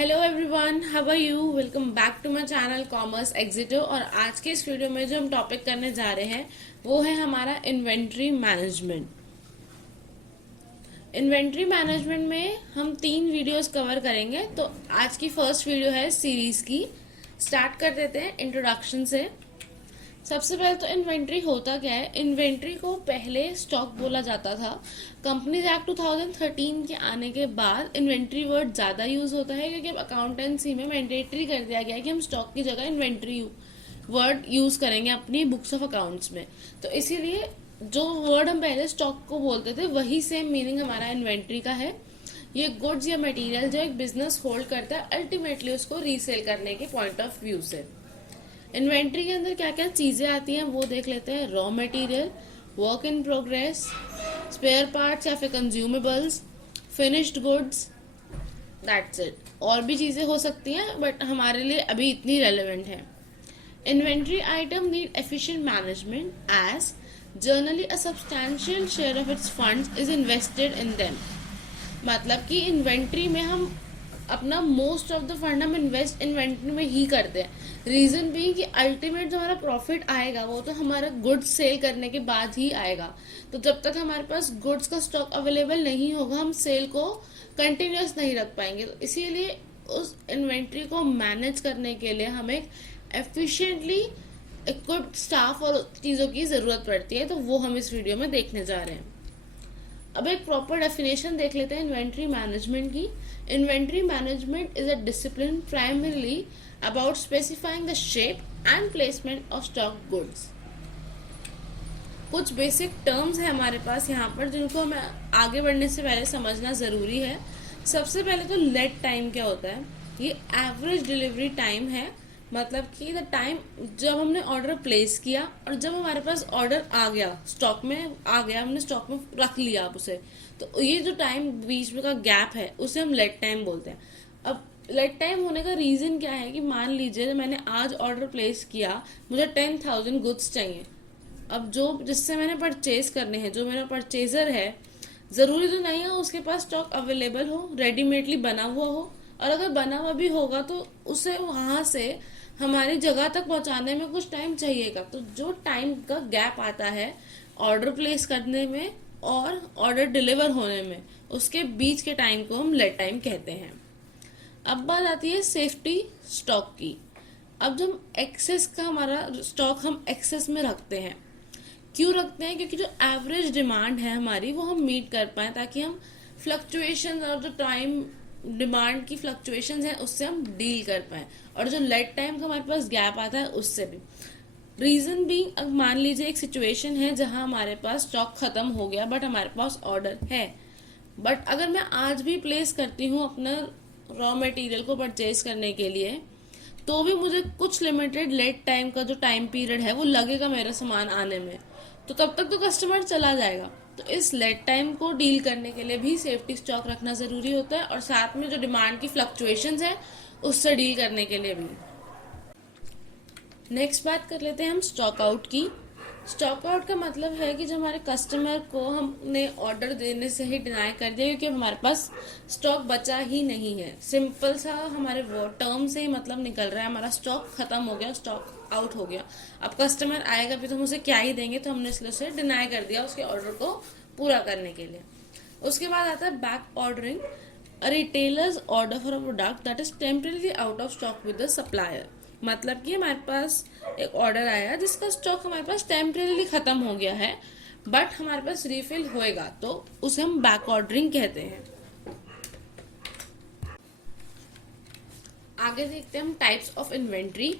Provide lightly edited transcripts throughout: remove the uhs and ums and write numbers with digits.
Hello everyone, how are you. Welcome back to my channel commerce executive. और आज के इस वीडियो में जो हम टॉपिक करने जा रहे हैं वो है हमारा इन्वेंट्री मैनेजमेंट। इन्वेंट्री मैनेजमेंट में हम 3 वीडियोस कवर करेंगे। तो आज की फर्स्ट वीडियो है सीरीज की। स्टार्ट कर देते हैं इंट्रोडक्शन से। सबसे पहले तो इन्वेंट्री होता क्या है। इन्वेंट्री को पहले स्टॉक बोला जाता था। कंपनीज एक्ट 2013 के आने के बाद इन्वेंट्री वर्ड ज़्यादा यूज़ होता है, क्योंकि अब अकाउंटेंसी में मैंडेटरी कर दिया गया है कि हम स्टॉक की जगह इन्वेंट्री वर्ड यूज़ करेंगे अपनी बुक्स ऑफ अकाउंट्स में। तो इसीलिए जो वर्ड हम पहले स्टॉक को बोलते थे वही सेम मीनिंग हमारा इन्वेंट्री का है। ये गुड्स या मटेरियल जो एक बिजनेस होल्ड करता है, अल्टीमेटली उसको रीसेल करने के पॉइंट ऑफ व्यू से। इन्वेंट्री के अंदर क्या क्या चीज़ें आती हैं वो देख लेते हैं। Raw material, work in progress, spare parts या फिर consumables, finished goods, that's it. और भी चीज़ें हो सकती हैं बट हमारे लिए अभी इतनी रेलेवेंट है। Inventory item need efficient management as generally a substantial share of its funds is invested in them. मतलब कि इन्वेंट्री में हम अपना मोस्ट ऑफ द फंड हम इन्वेस्ट इन्वेंट्री में ही करते हैं। रीजन भी कि अल्टीमेट जो हमारा प्रॉफिट आएगा वो तो हमारा गुड्स सेल करने के बाद ही आएगा। तो जब तक हमारे पास गुड्स का स्टॉक अवेलेबल नहीं होगा हम सेल को कंटिन्यूस नहीं रख पाएंगे। तो इसीलिए उस इन्वेंट्री को मैनेज करने के लिए हमें एफिशिएंटली इक्विप्ड स्टाफ और चीज़ों की ज़रूरत पड़ती है। तो वो हम इस वीडियो में देखने जा रहे हैं। अब एक प्रॉपर डेफिनेशन देख लेते हैं इन्वेंट्री मैनेजमेंट की। Inventory management is a discipline primarily about specifying the shape and placement of stock goods. कुछ बेसिक टर्म्स है हमारे पास यहाँ पर जिनको हमें आगे बढ़ने से पहले समझना ज़रूरी है। सबसे पहले तो लेड टाइम क्या होता है। ये एवरेज डिलीवरी टाइम है। मतलब कि द टाइम जब हमने ऑर्डर प्लेस किया और जब हमारे पास ऑर्डर आ गया, स्टॉक में आ गया, हमने स्टॉक में रख लिया आप उसे, तो ये जो टाइम बीच में का गैप है उसे हम लेड टाइम बोलते हैं। अब लेड टाइम होने का रीज़न क्या है कि मान लीजिए मैंने आज ऑर्डर प्लेस किया, मुझे 10,000 गुड्स चाहिए। अब जो जिससे मैंने परचेज करने हैं, जो मेरा परचेजर है, ज़रूरी तो नहीं है उसके पास स्टॉक अवेलेबल हो, रेडीमेडली बना हुआ हो। और अगर बना हुआ भी होगा तो उसे वहाँ से हमारी जगह तक पहुँचाने में कुछ टाइम चाहिएगा। तो जो टाइम का गैप आता है ऑर्डर प्लेस करने में और ऑर्डर डिलीवर होने में, उसके बीच के टाइम को हम लेड टाइम कहते हैं। अब बात आती है सेफ्टी स्टॉक की। अब जब एक्सेस का हमारा स्टॉक हम एक्सेस में रखते हैं, क्यों रखते हैं? क्योंकि जो एवरेज डिमांड है हमारी वो हम मीट कर पाए, ताकि हम फ्लक्चुएशन और जो टाइम डिमांड की फ्लक्चुएशंस हैं उससे हम डील कर पाए। और जो लेड टाइम का हमारे पास गैप आता है उससे भी। रीजन भी, अब मान लीजिए एक सिचुएशन है जहां हमारे पास स्टॉक खत्म हो गया बट हमारे पास ऑर्डर है, बट अगर मैं आज भी प्लेस करती हूँ अपना रॉ मटेरियल को परचेज करने के लिए, तो भी मुझे कुछ लिमिटेड लेड टाइम का जो टाइम पीरियड है वो लगेगा मेरा सामान आने में। तो तब तक तो कस्टमर चला जाएगा। तो इस लेड टाइम को डील करने के लिए भी सेफ्टी स्टॉक रखना ज़रूरी होता है, और साथ में जो डिमांड की फ्लक्चुएशंस है उससे डील करने के लिए भी। नेक्स्ट बात कर लेते हैं हम स्टॉक आउट की। स्टॉक आउट का मतलब है कि जब हमारे कस्टमर को हमने ऑर्डर देने से ही डिनाई कर दिया क्योंकि हमारे पास स्टॉक बचा ही नहीं है। सिंपल सा हमारे वो टर्म से ही मतलब निकल रहा है, हमारा स्टॉक खत्म हो गया, स्टॉक आउट हो गया। अब कस्टमर आएगा भी तो हम उसे क्या ही देंगे, तो हमने इसलिए उसे डिनाई कर दिया उसके ऑर्डर को पूरा करने के लिए। उसके बाद आता है back ordering. A retailers order for a product that is temporary out of stock with the supplier. मतलब कि हमारे पास एक ऑर्डर आया जिसका स्टॉक हमारे पास टेम्परेरी खत्म हो गया है बट हमारे पास रिफिल होएगा, तो उसे हम बैक ऑर्डरिंग कहते हैं। आगे देखते हैं हम टाइप्स ऑफ इन्वेंट्री।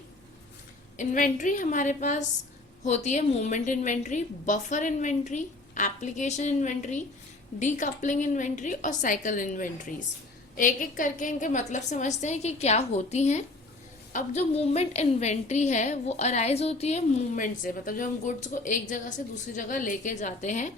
इन्वेंट्री हमारे पास होती है movement inventory, buffer inventory, application inventory, decoupling inventory और साइकिल इन्वेंट्रीज। एक एक करके इनके मतलब समझते हैं कि क्या होती हैं। अब जो मूवमेंट इन्वेंट्री है वो अराइज होती है मूवमेंट से, मतलब जब हम गुड्स को एक जगह से दूसरी जगह लेके जाते हैं,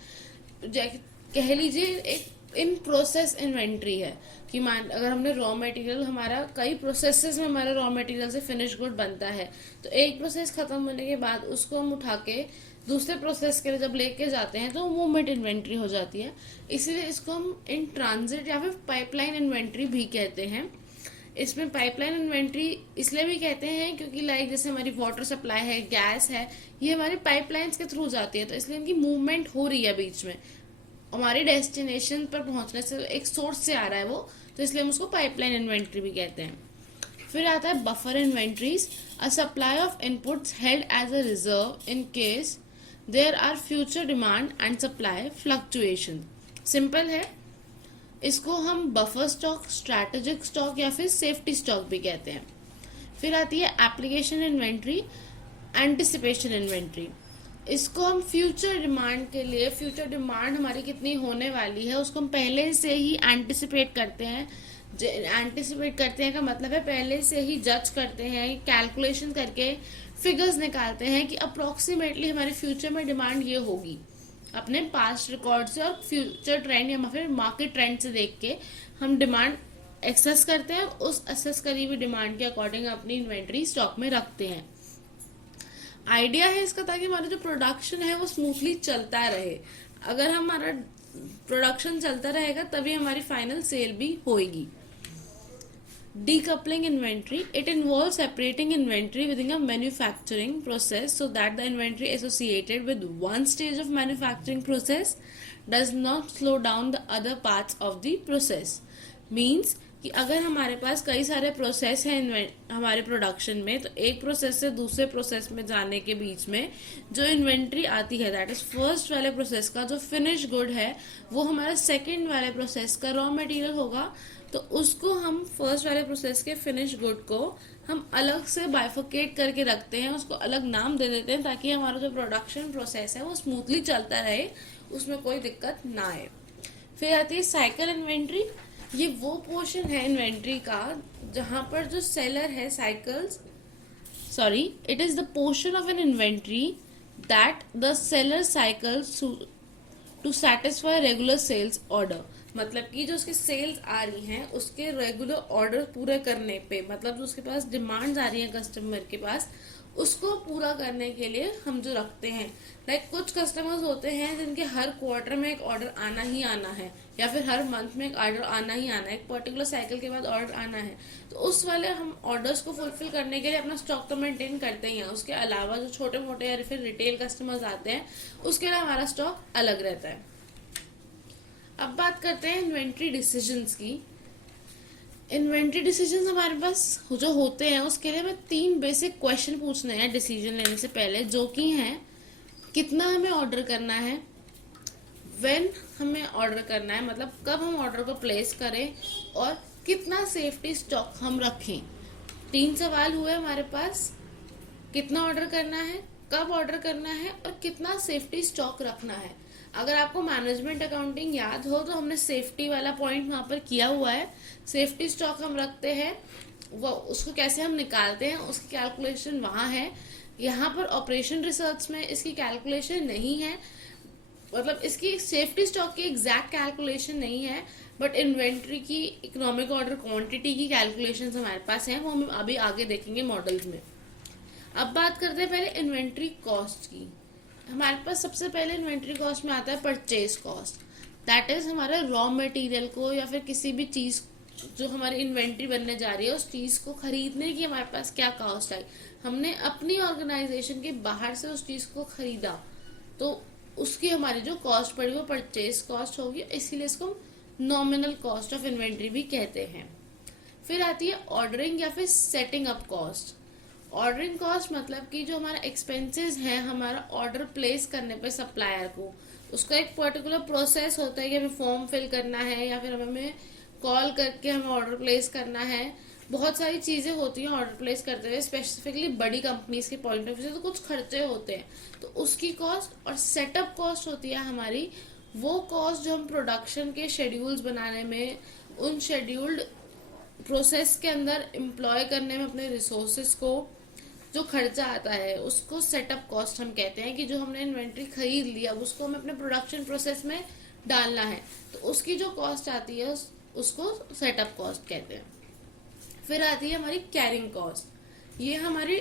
कह लीजिए एक इन प्रोसेस इन्वेंट्री है कि मान अगर हमने रॉ मटेरियल, हमारा कई प्रोसेसेस में हमारा रॉ मटेरियल से फिनिश गुड बनता है, तो एक प्रोसेस खत्म होने के बाद उसको हम उठा के दूसरे प्रोसेस के लिए जब लेके जाते हैं तो मूवमेंट इन्वेंट्री हो जाती है। इसीलिए इसको हम इन ट्रांजिट या फिर पाइपलाइन इन्वेंट्री भी कहते हैं। इसमें पाइपलाइन इन्वेंट्री इसलिए भी कहते हैं क्योंकि लाइक जैसे हमारी वाटर सप्लाई है, गैस है, ये हमारी पाइपलाइंस के थ्रू जाती है, तो इसलिए इनकी मूवमेंट हो रही है बीच में, हमारे डेस्टिनेशन पर पहुंचने से एक सोर्स से आ रहा है वो, तो इसलिए हम उसको पाइपलाइन इन्वेंट्री भी कहते हैं। फिर आता है buffer inventories, a supply of inputs held as a reserve in case there are future demand and supply fluctuation. Simple है, इसको हम बफर स्टॉक, स्ट्रैटेजिक स्टॉक या फिर सेफ्टी स्टॉक भी कहते हैं। फिर आती है एप्लीकेशन इन्वेंट्री, एंटिसिपेशन इन्वेंट्री। इसको हम फ्यूचर डिमांड के लिए, फ्यूचर डिमांड हमारी कितनी होने वाली है उसको हम पहले से ही एंटिसिपेट करते हैं। एंटिसिपेट करते हैं का मतलब है पहले से ही जज करते हैं, कैलकुलेशन करके फिगर्स निकालते हैं कि अप्रोक्सीमेटली हमारे फ्यूचर में डिमांड ये होगी, अपने पास्ट रिकॉर्ड से और फ्यूचर ट्रेंड या फिर मार्केट ट्रेंड से देख के हम डिमांड एक्सेस करते हैं, उस असेस करी हुई डिमांड के अकॉर्डिंग अपनी इन्वेंट्री स्टॉक में रखते हैं। आइडिया है इसका ताकि हमारा जो प्रोडक्शन है वो स्मूथली चलता रहे। अगर हमारा प्रोडक्शन चलता रहेगा तभी हमारी फाइनल सेल भी होगी। Decoupling inventory, it involves separating inventory within a manufacturing process so that the inventory associated with one stage of manufacturing process does not slow down the other parts of the process. Means कि अगर हमारे पास कई सारे process हैं हमारे production में, तो एक प्रोसेस से दूसरे प्रोसेस में जाने के बीच में जो इन्वेंट्री आती है, दैट इज फर्स्ट वाले प्रोसेस का जो फिनिश गुड है वो हमारा सेकंड वाले प्रोसेस का रॉ मटेरियल होगा, तो उसको हम फर्स्ट वाले प्रोसेस के फिनिश गुड को हम अलग से बाइफोकेट करके रखते हैं, उसको अलग नाम दे देते हैं ताकि हमारा जो प्रोडक्शन प्रोसेस है वो स्मूथली चलता रहे, उसमें कोई दिक्कत ना आए। फिर आती है साइकिल इन्वेंट्री। ये वो पोर्शन है इन्वेंट्री का जहां पर जो सेलर है it is the portion of an inventory that the seller cycles to satisfy regular sales order. मतलब कि जो उसके सेल्स आ रही हैं उसके रेगुलर ऑर्डर पूरे करने पे, मतलब जो उसके पास डिमांड्स आ रही हैं कस्टमर के पास, उसको पूरा करने के लिए हम जो रखते हैं। लाइक कुछ कस्टमर्स होते हैं जिनके हर क्वार्टर में एक ऑर्डर आना ही आना है, या फिर हर मंथ में एक ऑर्डर आना ही आना है, एक पर्टिकुलर साइकिल के बाद ऑर्डर आना है, तो उस वाले हम ऑर्डर्स को फुलफिल करने के लिए अपना स्टॉक तो मेंटेन करते ही हैं। उसके अलावा जो छोटे मोटे या फिर रिटेल कस्टमर्स आते हैं उसके लिए हमारा स्टॉक अलग रहता है। अब बात करते हैं इन्वेंट्री डिसीजंस की। इन्वेंट्री डिसीजंस हमारे पास जो होते हैं उसके लिए हमें 3 बेसिक क्वेश्चन पूछने हैं डिसीजन लेने से पहले, जो कि हैं कितना हमें ऑर्डर करना है, व्हेन हमें ऑर्डर करना है मतलब कब हम ऑर्डर को प्लेस करें, और कितना सेफ्टी स्टॉक हम रखें। 3 सवाल हुए हमारे पास, कितना ऑर्डर करना है, कब ऑर्डर करना है और कितना सेफ्टी स्टॉक रखना है। अगर आपको मैनेजमेंट अकाउंटिंग याद हो तो हमने सेफ्टी वाला पॉइंट वहां पर किया हुआ है। सेफ्टी स्टॉक हम रखते हैं, वो उसको कैसे हम निकालते हैं उसकी कैलकुलेशन वहां है। यहाँ पर ऑपरेशन रिसर्च में इसकी कैलकुलेशन नहीं है, मतलब इसकी सेफ्टी स्टॉक की एग्जैक्ट कैलकुलेशन नहीं है, बट इन्वेंट्री की इकोनॉमिक ऑर्डर क्वांटिटी की कैलकुलेशन हमारे पास है, वो हम अभी आगे देखेंगे मॉडल्स में। अब बात करते हैं पहले इन्वेंट्री कॉस्ट की। हमारे पास सबसे पहले इन्वेंट्री कॉस्ट में आता है परचेज कॉस्ट, दैट इज हमारे रॉ मटेरियल को या फिर किसी भी चीज जो हमारी इन्वेंट्री बनने जा रही है उस चीज को खरीदने की हमारे पास क्या कॉस्ट आई। हमने अपनी ऑर्गेनाइजेशन के बाहर से उस चीज को खरीदा तो उसकी हमारी जो कॉस्ट पड़ी वो परचेज कॉस्ट होगी, इसीलिए इसको नॉमिनल कॉस्ट ऑफ इन्वेंट्री भी कहते हैं। फिर आती है ऑर्डरिंग या फिर setting up cost. Ordering cost मतलब कि जो हमारा एक्सपेंसेस है हमारा ऑर्डर प्लेस करने पे सप्लायर को, उसका एक पर्टिकुलर प्रोसेस होता है कि हमें फॉर्म फिल करना है या फिर हमें कॉल करके हमें ऑर्डर प्लेस करना है। बहुत सारी चीजें होती हैं ऑर्डर प्लेस करते हुए, स्पेसिफिकली बड़ी कंपनीज के पॉइंट ऑफ व्यू से तो कुछ खर्चे होते हैं, तो उसकी कॉस्ट। और सेटअप कॉस्ट होती है हमारी वो कॉस्ट जो हम प्रोडक्शन के शेड्यूल्स बनाने में, उन शेड्यूल्ड प्रोसेस के अंदर एम्प्लॉय करने में अपने रिसोर्सेज को जो खर्चा आता है उसको सेटअप कॉस्ट हम कहते हैं। कि जो हमने इन्वेंट्री खरीद लिया उसको हमें अपने प्रोडक्शन प्रोसेस में डालना है, तो उसकी जो कॉस्ट आती है उसको सेटअप कॉस्ट कहते हैं। फिर आती है हमारी कैरिंग कॉस्ट, ये हमारी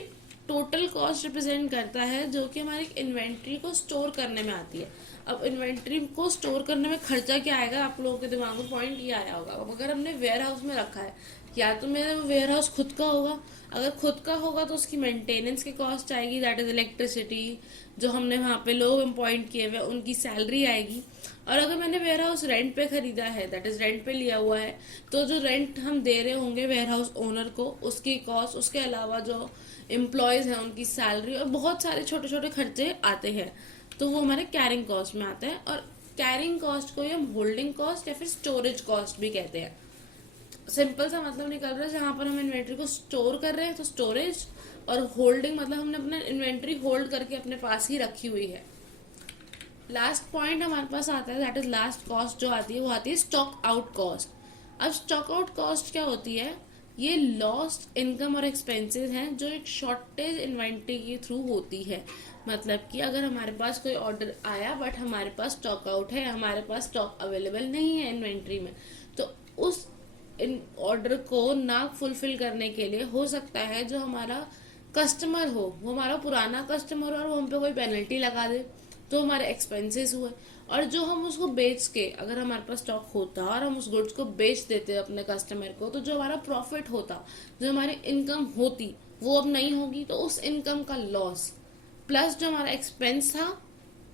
टोटल कॉस्ट रिप्रेजेंट करता है जो कि हमारी इन्वेंट्री को स्टोर करने में आती है। अब इन्वेंट्री को स्टोर करने में खर्चा क्या आएगा, आप लोगों के दिमाग में पॉइंट ये आया होगा। अब अगर हमने वेयर हाउस में रखा है, या तो मेरा वेयर हाउस खुद का होगा, अगर खुद का होगा तो उसकी मेंटेनेंस की कॉस्ट आएगी, दैट इज इलेक्ट्रिसिटी, जो हमने वहाँ पे लोग अपॉइंट किए हुए उनकी सैलरी आएगी। और अगर मैंने वेयर हाउस रेंट पे खरीदा है, दैट इज रेंट पे लिया हुआ है, तो जो रेंट हम दे रहे होंगे वेयर हाउस ओनर को, उसकी कॉस्ट, उसके अलावा जो एम्प्लॉयज हैं उनकी सैलरी और बहुत सारे छोटे छोटे खर्चे आते हैं, तो वो हमारे कैरिंग कॉस्ट में आते हैं। और कैरिंग कॉस्ट को ही हम होल्डिंग कॉस्ट या फिर स्टोरेज कॉस्ट भी कहते हैं। सिंपल सा मतलब निकल रहा है, जहां पर हम इन्वेंट्री को स्टोर कर रहे हैं तो स्टोरेज, और होल्डिंग मतलब हमने अपना इन्वेंट्री होल्ड करके अपने पास ही रखी हुई है। लास्ट पॉइंट हमारे पास आता है, दैट इज लास्ट कॉस्ट जो आती है, वो आती है स्टॉक आउट कॉस्ट। अब स्टॉक आउट कॉस्ट क्या होती है, ये लॉस्ट इनकम और एक्सपेंसेस हैं जो एक शॉर्टेज इन्वेंट्री के थ्रू होती है। मतलब कि अगर हमारे पास कोई ऑर्डर आया बट हमारे पास स्टॉक आउट है, हमारे पास स्टॉक अवेलेबल नहीं है इन्वेंट्री में, तो उस इन ऑर्डर को ना फुलफिल करने के लिए हो सकता है जो हमारा कस्टमर हो वो हमारा पुराना कस्टमर हो और वो हम पे कोई पेनल्टी लगा दे, तो हमारे एक्सपेंसेस हुए। और जो हम उसको बेच के, अगर हमारे पास स्टॉक होता और हम उस गुड्स को बेच देते अपने कस्टमर को, तो जो हमारा प्रॉफिट होता, जो हमारी इनकम होती, वो अब नहीं होगी, तो उस इनकम का लॉस प्लस जो हमारा एक्सपेंस था,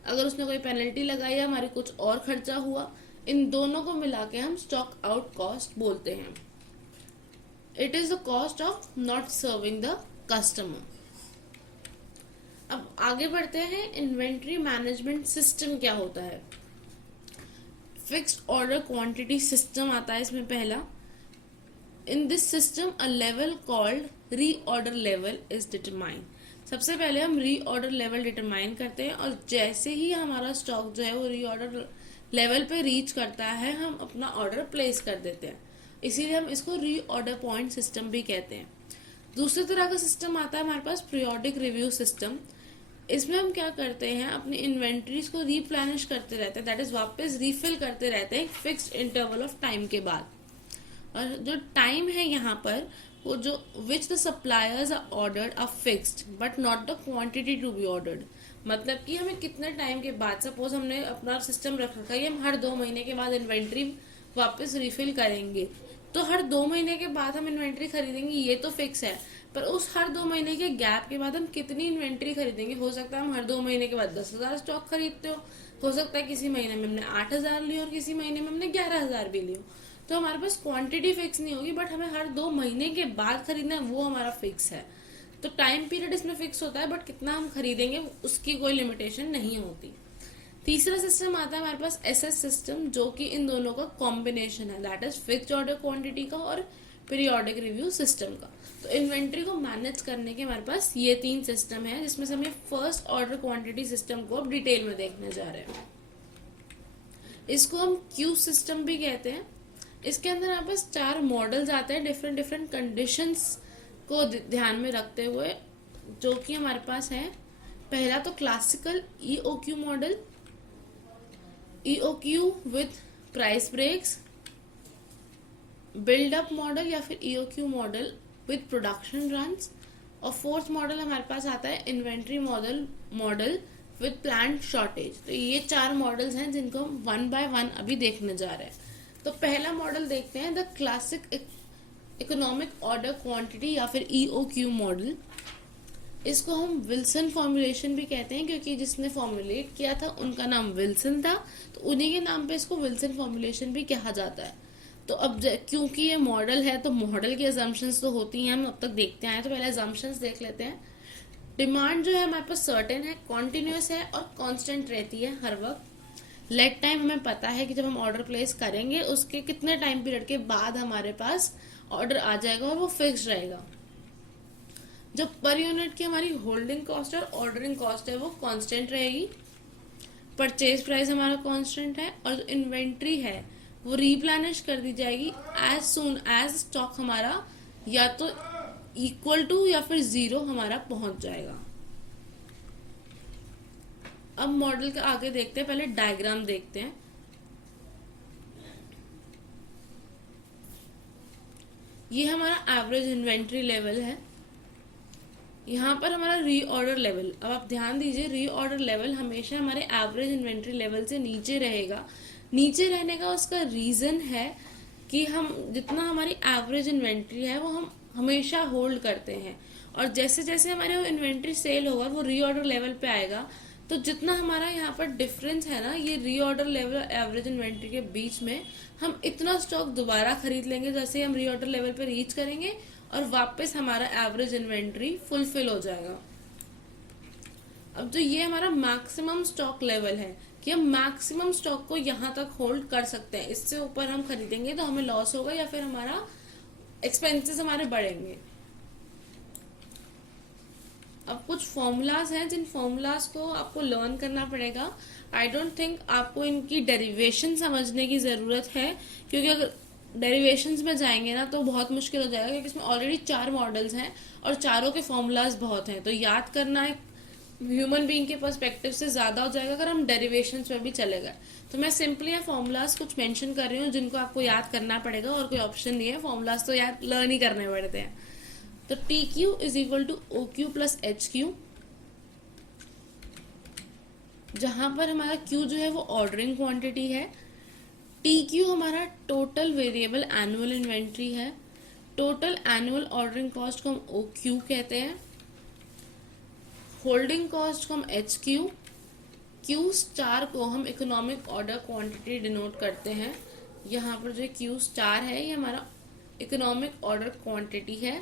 अगर उसने कोई पेनल्टी लगाई या हमारी कुछ और खर्चा हुआ, इन दोनों को मिला के हम स्टॉक आउट कॉस्ट बोलते हैं। It is the cost of not serving the customer. अब आगे बढ़ते हैं, इन्वेंट्री मैनेजमेंट सिस्टम क्या होता है। फिक्स्ड ऑर्डर क्वांटिटी सिस्टम आता है इसमें पहला। In this system a level called reorder level is determined. सबसे पहले हम रीऑर्डर लेवल डिटरमाइन करते हैं, और जैसे ही हमारा स्टॉक जो है वो रीऑर्डर लेवल पे रीच करता है, हम अपना ऑर्डर प्लेस कर देते हैं। इसीलिए हम इसको रीऑर्डर पॉइंट सिस्टम भी कहते हैं। दूसरी तरह का सिस्टम आता है हमारे पास पीरियोडिक रिव्यू सिस्टम। इसमें हम क्या करते हैं, अपनी इन्वेंट्रीज को रीप्लेनिश करते रहते हैं, दैट इज वापस रीफिल करते रहते हैं फिक्स्ड इंटरवल ऑफ टाइम के बाद। और जो टाइम है यहाँ पर, वो जो which the suppliers are ordered are fixed but not the quantity to be ordered. मतलब कि हमें कितने टाइम के बाद, सपोज हमने अपना सिस्टम रख रखा है हम हर 2 महीने के बाद इन्वेंट्री वापस रिफिल करेंगे, तो हर 2 महीने के बाद हम इन्वेंट्री खरीदेंगे, ये तो फिक्स है। पर उस हर 2 महीने के गैप के बाद हम कितनी इन्वेंट्री खरीदेंगे, हो सकता है हम हर 2 महीने के बाद 10,000 स्टॉक खरीदते हो सकता है किसी महीने में हमने 8,000 ली और किसी महीने में हमने 11,000 भी ली हो। तो हमारे पास क्वांटिटी फिक्स नहीं होगी, बट हमें हर 2 महीने के बाद खरीदना है, वो हमारा फिक्स है। तो टाइम पीरियड इसमें फिक्स होता है, बट कितना हम खरीदेंगे उसकी कोई लिमिटेशन नहीं होती। तीसरा सिस्टम आता है हमारे पास एसएस सिस्टम, जो कि इन दोनों का कॉम्बिनेशन है, that is fixed order quantity का और पीरियोडिक रिव्यू सिस्टम का। तो इन्वेंट्री को मैनेज करने के हमारे पास ये 3 सिस्टम है, जिसमें से हमें फर्स्ट ऑर्डर क्वांटिटी सिस्टम को अब डिटेल में देखने जा रहे हैं। इसको हम क्यू सिस्टम भी कहते हैं। इसके अंदर हमारे पास 4 मॉडल्स आते हैं डिफरेंट डिफरेंट कंडीशंस को ध्यान में रखते हुए, जो कि हमारे पास है। पहला तो classical EOQ model, EOQ with price breaks, build up model या फिर EOQ model with production runs, और फोर्थ मॉडल हमारे पास आता है inventory model with planned shortage. तो ये 4 मॉडल्स हैं जिनको हम 1 बाय 1 अभी देखने जा रहे हैं। तो पहला मॉडल देखते हैं, the classic economic order quantity या फिर ईओक्यू मॉडल। इसको हम विल्सन फॉर्मुलेशन भी कहते हैं, क्योंकि जिसने फॉर्मुलेट किया था उनका नाम विल्सन था, तो उन्हीं के नाम पे इसको विल्सन फॉर्मुलेशन भी कहा जाता है। तो अब क्योंकि ये मॉडल है तो मॉडल की अजम्पशंस तो होती हैं, हम अब तक देखते आए, तो पहले अजम्पशंस देख लेते हैं। डिमांड जो है हमारे पास सर्टेन है, कॉन्टिन्यूस है और कांस्टेंट रहती है हर वक्त। लेट टाइम हमें पता है कि जब हम ऑर्डर प्लेस करेंगे उसके कितने टाइम पीरियड के बाद हमारे पास ऑर्डर आ जाएगा और वो फिक्स रहेगा। जो पर यूनिट की हमारी होल्डिंग कॉस्ट और ऑर्डरिंग कॉस्ट है वो कांस्टेंट रहेगी। परचेज प्राइस हमारा कांस्टेंट है, और जो इन्वेंट्री है वो रीप्लेनिश कर दी जाएगी एज सून एज स्टॉक हमारा या तो इक्वल टू या फिर 0 हमारा पहुंच जाएगा। अब मॉडल का आगे देखते हैं, पहले डायग्राम देखते हैं। ये हमारा एवरेज इन्वेंट्री लेवल है। यहाँ पर हमारा रीऑर्डर लेवल, अब आप ध्यान दीजिए, रीऑर्डर लेवल हमेशा हमारे एवरेज इन्वेंट्री लेवल से नीचे रहेगा। नीचे रहने का उसका रीज़न है कि हम जितना हमारी एवरेज इन्वेंट्री है वो हम हमेशा होल्ड करते हैं, और जैसे जैसे हमारे वो इन्वेंट्री सेल होगा वो रीऑर्डर लेवल पे आएगा। तो जितना हमारा यहाँ पर डिफरेंस है ना, ये रीऑर्डर लेवल एवरेज इन्वेंट्री के बीच में, हम इतना स्टॉक दोबारा खरीद लेंगे जैसे हम रीऑर्डर लेवल पे रीच करेंगे, और वापस हमारा एवरेज इन्वेंट्री फुलफिल हो जाएगा। अब जो ये हमारा मैक्सिमम स्टॉक लेवल है कि हम मैक्सिमम स्टॉक को यहाँ तक होल्ड कर सकते हैं, इससे ऊपर हम खरीदेंगे तो हमें लॉस होगा या फिर हमारा एक्सपेंसेस हमारे बढ़ेंगे। अब कुछ फॉर्मूलाज हैं जिन फॉर्मूलाज को आपको लर्न करना पड़ेगा। आई डोंट थिंक आपको इनकी डेरिवेशन समझने की ज़रूरत है, क्योंकि अगर डेरिवेशंस में जाएंगे ना तो बहुत मुश्किल हो जाएगा, क्योंकि इसमें ऑलरेडी 4 मॉडल्स हैं और चारों के फॉर्मूलाज बहुत हैं, तो याद करना एक ह्यूमन बीइंग के पर्सपेक्टिव से ज़्यादा हो जाएगा अगर हम डेरिवेशंस में भी चले गए। तो मैं सिंपली ये फॉर्मूलाज कुछ मेंशन कर रही हूँ जिनको आपको याद करना पड़ेगा, और कोई ऑप्शन नहीं है, फॉर्मूलाज तो याद लर्न ही करने पड़ते हैं। तो T Q is equal to O Q plus H Q, जहां पर हमारा क्यू जो है वो ऑर्डरिंग क्वांटिटी है, टी क्यू हमारा टोटल वेरिएबल एनुअल इन्वेंट्री है, टोटल एनुअल ऑर्डरिंग कॉस्ट को हम ओ क्यू कहते हैं, होल्डिंग कॉस्ट को हम एच क्यू, क्यू स्टार को हम इकोनॉमिक ऑर्डर क्वांटिटी डिनोट करते हैं। यहाँ पर जो क्यू स्टार है ये हमारा इकोनॉमिक ऑर्डर क्वांटिटी है,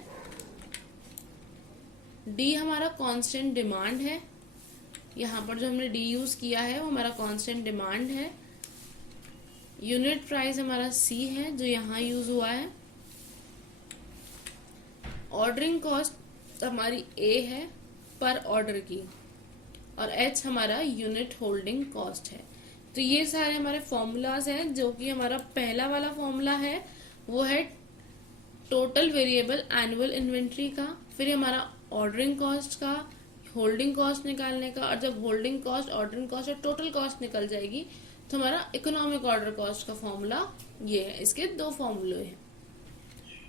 डी हमारा कांस्टेंट डिमांड है, यहाँ पर जो हमने डी यूज किया है वो हमारा कांस्टेंट डिमांड है, यूनिट प्राइस हमारा सी है जो यहाँ यूज हुआ है, ऑर्डरिंग कॉस्ट हमारी ए है पर ऑर्डर की, और एच हमारा यूनिट होल्डिंग कॉस्ट है। तो ये सारे हमारे फॉर्मूलाज हैं, जो कि हमारा पहला वाला फॉर्मूला है वो है टोटल वेरिएबल एनुअल इन्वेंट्री का, फिर हमारा ऑर्डरिंग कॉस्ट का, होल्डिंग कॉस्ट निकालने का, और जब होल्डिंग कॉस्ट, ऑर्डरिंग कॉस्ट और टोटल कॉस्ट निकल जाएगी तो हमारा इकोनॉमिक ऑर्डर कॉस्ट का फॉर्मूला ये है। इसके 2 फॉर्मूले हैं।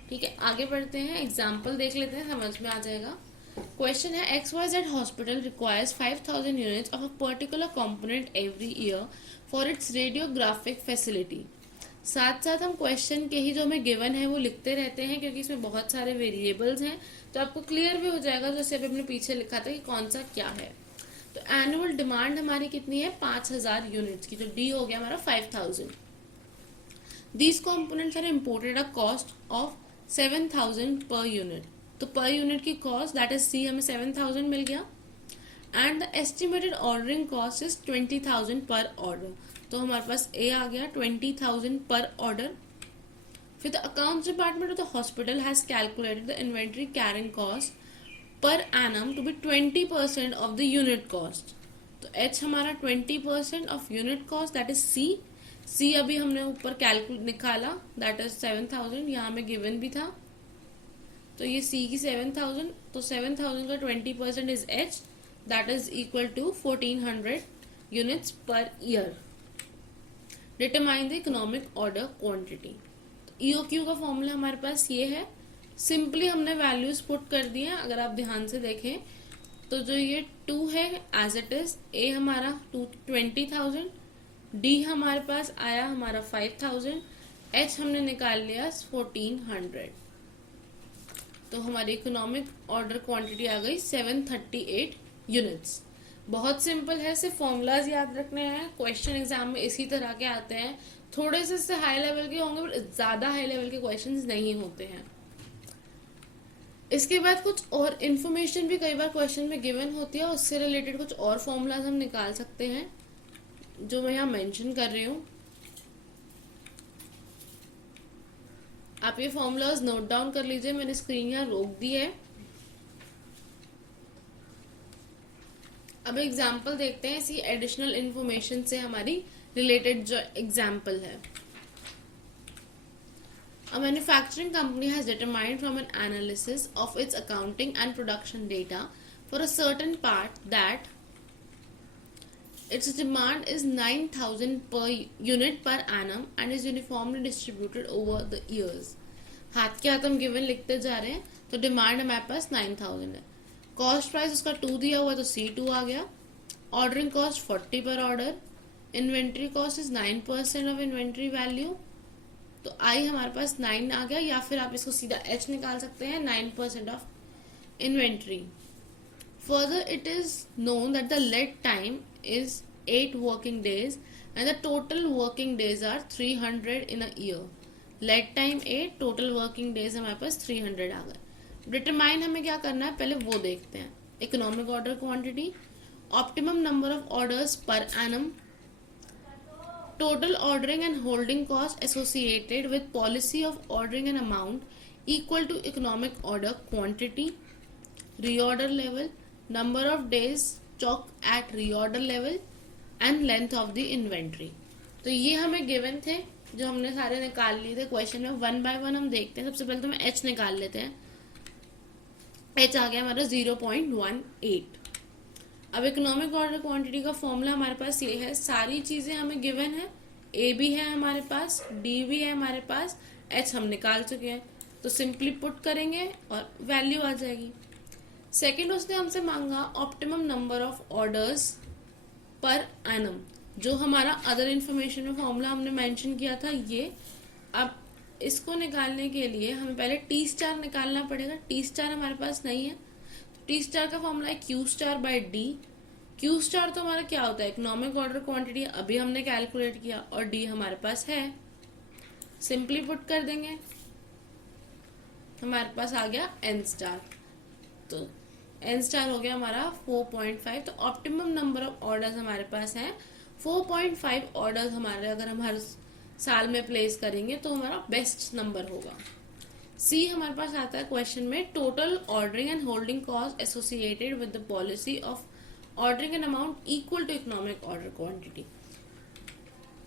ठीक है, आगे बढ़ते हैं, एग्जाम्पल देख लेते हैं, समझ में आ जाएगा। क्वेश्चन है XYZ hospital requires 5000 units of a particular component every year for its radiographic facility. साथ साथ हम क्वेश्चन के ही जो हमें गिवन है वो लिखते रहते हैं, क्योंकि इसमें बहुत सारे वेरिएबल्स हैं, तो आपको क्लियर भी हो जाएगा जैसे अभी हमने पीछे लिखा था कि कौन सा क्या है। तो एनुअल डिमांड हमारी कितनी है, 5000 यूनिट्स की, जो डी हो गया हमारा 5000। These components are imported a cost of 7000 per unit, तो पर यूनिट की कॉस्ट दैट इज सी हमें 7000 मिल गया, and the estimated ordering cost is 20000 पर ऑर्डर, तो हमारे पास ए आ गया 20000 पर ऑर्डर। फिर the accounts department of the hospital has calculated the inventory carrying cost per annum to be 20% of the unit cost, तो एच हमारा 20% of unit cost that is C, C अभी हमने ऊपर कैलकुलेट निकाला दैट इज 7000, यहाँ में गिवन भी था, तो ये सी की 7000, तो 7000 का 20% is H that is equal to 1400 units per year. Determine the economic order quantity. EOQ का फॉर्मूला हमारे पास ये है, सिंपली हमने वैल्यूज पुट कर दिए हैं। अगर आप ध्यान से देखें तो जो ये 2 है एज इट इज, ए हमारा 20,000, डी हमारे पास आया हमारा 5000, एच हमने निकाल लिया 1400, तो हमारी इकोनॉमिक ऑर्डर क्वांटिटी आ गई 738 यूनिट्स। बहुत सिंपल है, सिर्फ फॉर्मूलाज याद रखने हैं। क्वेश्चन एग्जाम में इसी तरह के आते हैं, थोड़े से हाई लेवल के होंगे बट ज्यादा हाई लेवल के क्वेश्चंस नहीं होते हैं। इसके बाद कुछ और इन्फॉर्मेशन भी कई बार क्वेश्चन में गिवन होती है, उससे रिलेटेड कुछ और फॉर्मूलाज हम निकाल सकते हैं जो मैं यहाँ मेंशन कर रही हूँ। आप ये फॉर्मूलाज नोट डाउन कर लीजिए, मैंने स्क्रीन यहाँ रोक दी है। अब एग्जाम्पल देखते हैं, इसी एडिशनल इंफॉर्मेशन से हमारी रिलेटेड जो एग्जाम्पल है। A manufacturing company has determined from an analysis of its accounting and production data for a certain part that its demand is 9000 per unit per annum and is uniformly distributed over the years. हाथ के हाथ हम given लिखते जा रहे हैं, तो demand हमारे पास 9000 है। कॉस्ट प्राइस उसका 2 दिया हुआ तो C2 आ गया। ऑर्डरिंग कॉस्ट 40 पर order. Inventory cost is 9% of inventory value, तो आई हमारे पास 9 आ गया, या फिर आप इसको सीधा H निकाल सकते हैं, 9% of inventory. Further, it is known that the lead time is 8 working days and the total working days are 300 in a year. Lead time 8, total working days हमारे पास 300 आ गए। डिटरमाइन हमें क्या करना है, पहले वो देखते हैं। Economic order quantity, optimum number of orders per annum, total ordering and holding cost associated with policy of ordering an amount equal to economic order quantity, reorder level, number of days stock at reorder level and length of the inventory। तो ये हमें given थे, जो हमने सारे निकाल लिए थे क्वेश्चन में। वन बाय वन हम देखते हैं। सबसे पहले तो मैं H निकाल लेते हैं। H आ गया हमारा 0.18। अब इकोनॉमिक ऑर्डर क्वांटिटी का फॉर्मूला हमारे पास ये है, सारी चीजें हमें गिवन है, ए भी है हमारे पास, डी भी है हमारे पास, एच हम निकाल चुके हैं, तो सिंपली पुट करेंगे और वैल्यू आ जाएगी। सेकंड उसने हमसे मांगा optimum number of orders per annum, जो हमारा अदर इंफॉर्मेशन में फॉर्मूला हमने मेंशन किया था ये। अब इसको निकालने के लिए हमें पहले टी स्टार निकालना पड़ेगा। टी स्टार हमारे पास नहीं है, टी स्टार का फॉर्मूला है Q star by D. Q star तो हमारा क्या होता है, इकोनॉमिक ऑर्डर क्वांटिटी, अभी हमने कैलकुलेट किया, और डी हमारे पास है, सिंपली पुट कर देंगे, हमारे पास आ गया एन स्टार। तो एन स्टार हो गया हमारा 4.5। तो ऑप्टिमम नंबर ऑफ ऑर्डर्स हमारे पास है 4.5 ऑर्डर्स। हमारे अगर हम हर साल में प्लेस करेंगे तो हमारा बेस्ट नंबर होगा। सी हमारे पास आता है क्वेश्चन में, total ordering and holding cost associated with the policy of ordering an amount equal to economic order quantity.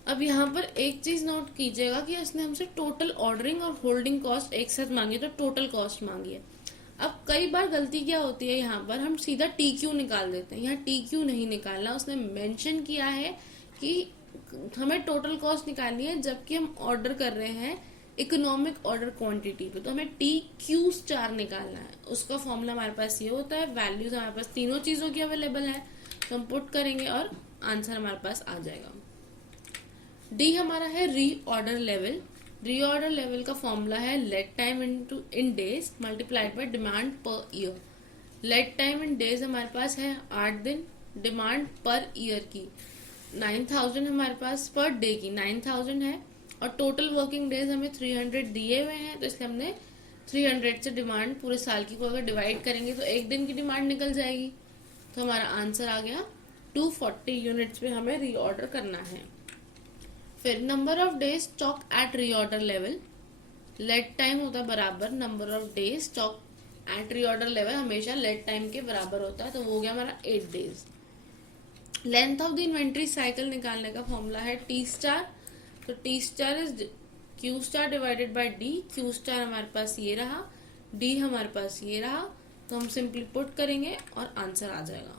अब यहाँ पर एक चीज नोट कीजिएगा कि उसने हमसे टोटल ऑर्डरिंग और होल्डिंग कॉस्ट एक साथ मांगी, तो टोटल कॉस्ट मांगी है। अब कई बार गलती क्या होती है, यहाँ पर हम सीधा टी क्यू निकाल देते हैं। यहाँ टी क्यू नहीं निकालना, उसने मेंशन किया है कि हमें टोटल कॉस्ट निकालनी है, जबकि हम ऑर्डर कर रहे हैं इकोनॉमिक ऑर्डर क्वांटिटी पे, तो हमें टी क्यू स्टार निकालना है। उसका फॉर्मूला हमारे पास ये होता है, वैल्यूज हमारे पास तीनों चीजों की अवेलेबल है, तो हम पुट करेंगे और आंसर हमारे पास आ जाएगा। डी हमारा है रीऑर्डर लेवल। रीऑर्डर लेवल का फॉर्मूला है lead time in days multiplied by demand per year. Lead time in days हमारे पास है 8 दिन, डिमांड पर ईयर की 9000 हमारे पास, पर डे की 9000 है, और टोटल वर्किंग डेज हमें 300 दिए हुए हैं, तो इसलिए हमने 300 से डिमांड पूरे साल की को अगर डिवाइड करेंगे तो एक दिन की डिमांड निकल जाएगी। तो हमारा आंसर आ गया 240 यूनिट्स पे हमें रीऑर्डर करना है। फिर number of days stock at reorder level, lead time होता है बराबर number of days stock at reorder level, हमेशा लेड टाइम के बराबर होता है, तो वो हो गया हमारा 8 days. Length of the inventory cycle निकालने का फॉर्मूला है टी स्टार, तो T star is Q star divided by D. Q star हमारे पास ये रहा, डी हमारे पास ये रहा, तो हम सिंपली पुट करेंगे और आंसर आ जाएगा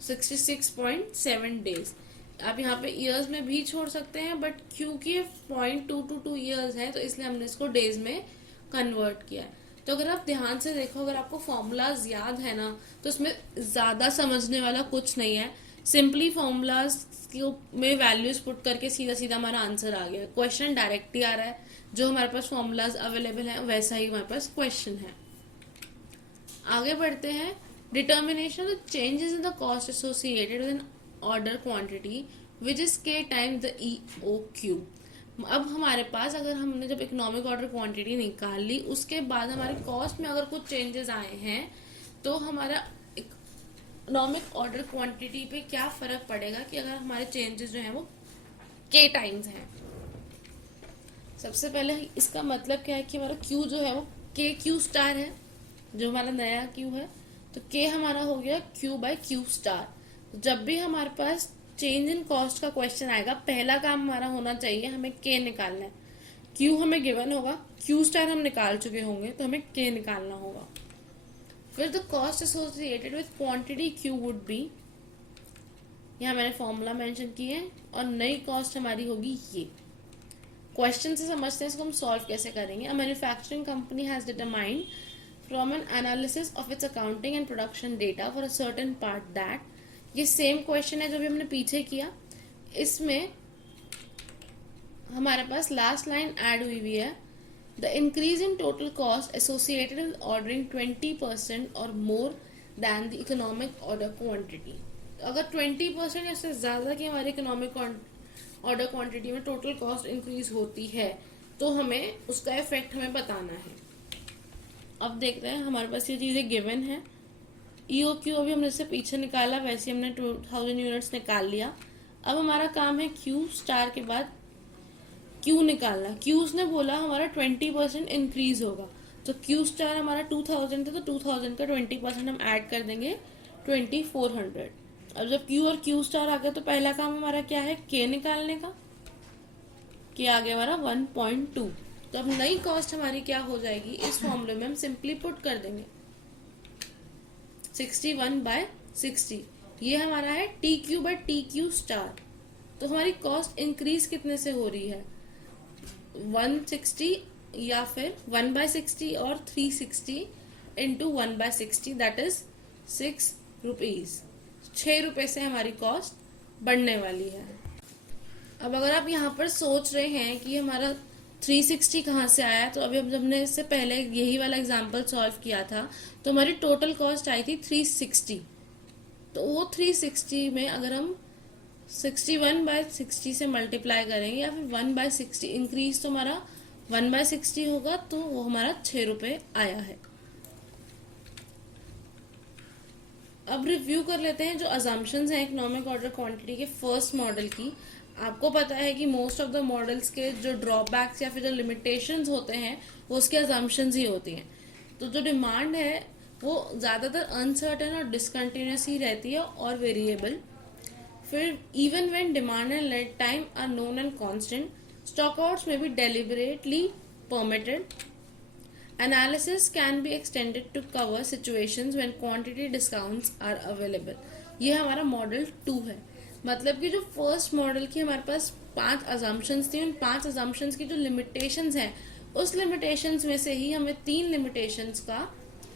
66.7 डेज। आप यहाँ पे ईयर्स में भी छोड़ सकते हैं, बट क्योंकि 0.222 ईयर्स है तो इसलिए हमने इसको डेज में कन्वर्ट किया है। तो अगर आप ध्यान से देखो, अगर आपको फॉर्मूलाज याद है ना, तो इसमें ज्यादा समझने वाला कुछ नहीं है। सिंपली फॉर्मूलाज में वैल्यूज पुट करके सीधा सीधा हमारा आंसर आ गया। क्वेश्चन डायरेक्ट ही आ रहा है, जो हमारे पास फॉर्मूलाज अवेलेबल है वैसा ही हमारे पास क्वेश्चन है। आगे बढ़ते हैं। Determination of changes in the cost associated with an order quantity which is K times the EOQ। अब हमारे पास अगर हमने जब इकोनॉमिक ऑर्डर क्वांटिटी निकाल ली, उसके बाद हमारे कॉस्ट में अगर कुछ चेंजेस आए हैं, तो हमारा इकोनॉमिक ऑर्डर क्वांटिटी पे क्या फर्क पड़ेगा कि अगर हमारे चेंजेस जो हैं वो के टाइम्स हैं। सबसे पहले इसका मतलब क्या है कि हमारा क्यू जो है वो के क्यू स्टार है, जो हमारा नया क्यू है, तो के हमारा हो गया क्यू बाय क्यू स्टार। जब भी हमारे पास चेंज इन कॉस्ट का क्वेश्चन आएगा, पहला काम हमारा होना चाहिए हमें के निकालना है। क्यू हमें गिवन होगा, क्यू स्टार हम निकाल चुके होंगे, तो हमें के निकालना होगा। फिर the cost associated with quantity Q would be, यहाँ मैंने फॉर्मूला मेंशन किए हैं, और नई कॉस्ट हमारी होगी ये। क्वेश्चन से समझते हैं इसको हम सॉल्व कैसे करेंगे। A manufacturing company has determined from N analysis of its accounting and production data for a certain part that, ये सेम क्वेश्चन है जो भी हमने पीछे किया। इसमें हमारे पास लास्ट लाइन ऐड हुई हुई है, the increase in total cost associated with ordering 20% और more than the economic order quantity. अगर 20% या उससे ज़्यादा की हमारी इकोनॉमिक ऑर्डर क्वांटिटी में टोटल कॉस्ट इंक्रीज होती है तो हमें उसका इफेक्ट हमें बताना है। अब देखते हैं, हमारे पास ये चीज़ें गिवन है। EOQ अभी हमने इससे पीछे निकाला, वैसे हमने 2000 यूनिट्स निकाल लिया। अब हमारा काम है Q स्टार के बाद Q निकालना। Q ने बोला हमारा 20% इंक्रीज होगा, तो Q स्टार हमारा 2000 था, तो 2000 का 20% हम ऐड कर देंगे 2400। अब जब Q और Q स्टार आ गया तो पहला काम हमारा क्या है, K निकालने का। K आ गया हमारा 1.2। तो अब नई कॉस्ट हमारी क्या हो जाएगी, इस फॉर्मूले में हम सिंपली पुट कर देंगे 61/60। ये हमारा है TQ/TQ स्टार। तो हमारी कॉस्ट इंक्रीज कितने से हो रही है, 160 या फिर 1/60 और 360 इंटू 1/60 दैट इज 6 रुपीज। 6 रुपए से हमारी कॉस्ट बढ़ने वाली है। अब अगर आप यहाँ पर सोच रहे हैं कि हमारा 360 कहाँ से आया, तो अभी हमने इससे पहले यही वाला एग्जाम्पल सॉल्व किया था, तो हमारी टोटल कॉस्ट आई थी 360। तो वो 360 में अगर हम 61/60 से मल्टीप्लाई करेंगे या फिर 1/60, इंक्रीज तो हमारा 1/60 होगा, तो वो हमारा 6 रुपए आया है। अब रिव्यू कर लेते हैं जो अजम्पशंस हैं इकोनॉमिक ऑर्डर क्वांटिटी के फर्स्ट मॉडल की। आपको पता है कि मोस्ट ऑफ द मॉडल्स के जो ड्रॉबैक्स या फिर जो लिमिटेशंस होते हैं वो उसके अजम्पशंस ही होती हैं। तो जो डिमांड है वो ज़्यादातर अनसर्टेन और डिसकंटिन्यूस ही रहती है और वेरिएबल। फिर even when demand and lead time are known and constant, stockouts may be deliberately permitted. Analysis can be extended to cover situations when quantity discounts are available. ये हमारा मॉडल 2 है। मतलब कि जो फर्स्ट मॉडल की हमारे पास 5 assumptions थी, उन 5 अजम्पशंस की जो लिमिटेशंस हैं उस लिमिटेशंस में से ही हमें 3 लिमिटेशंस का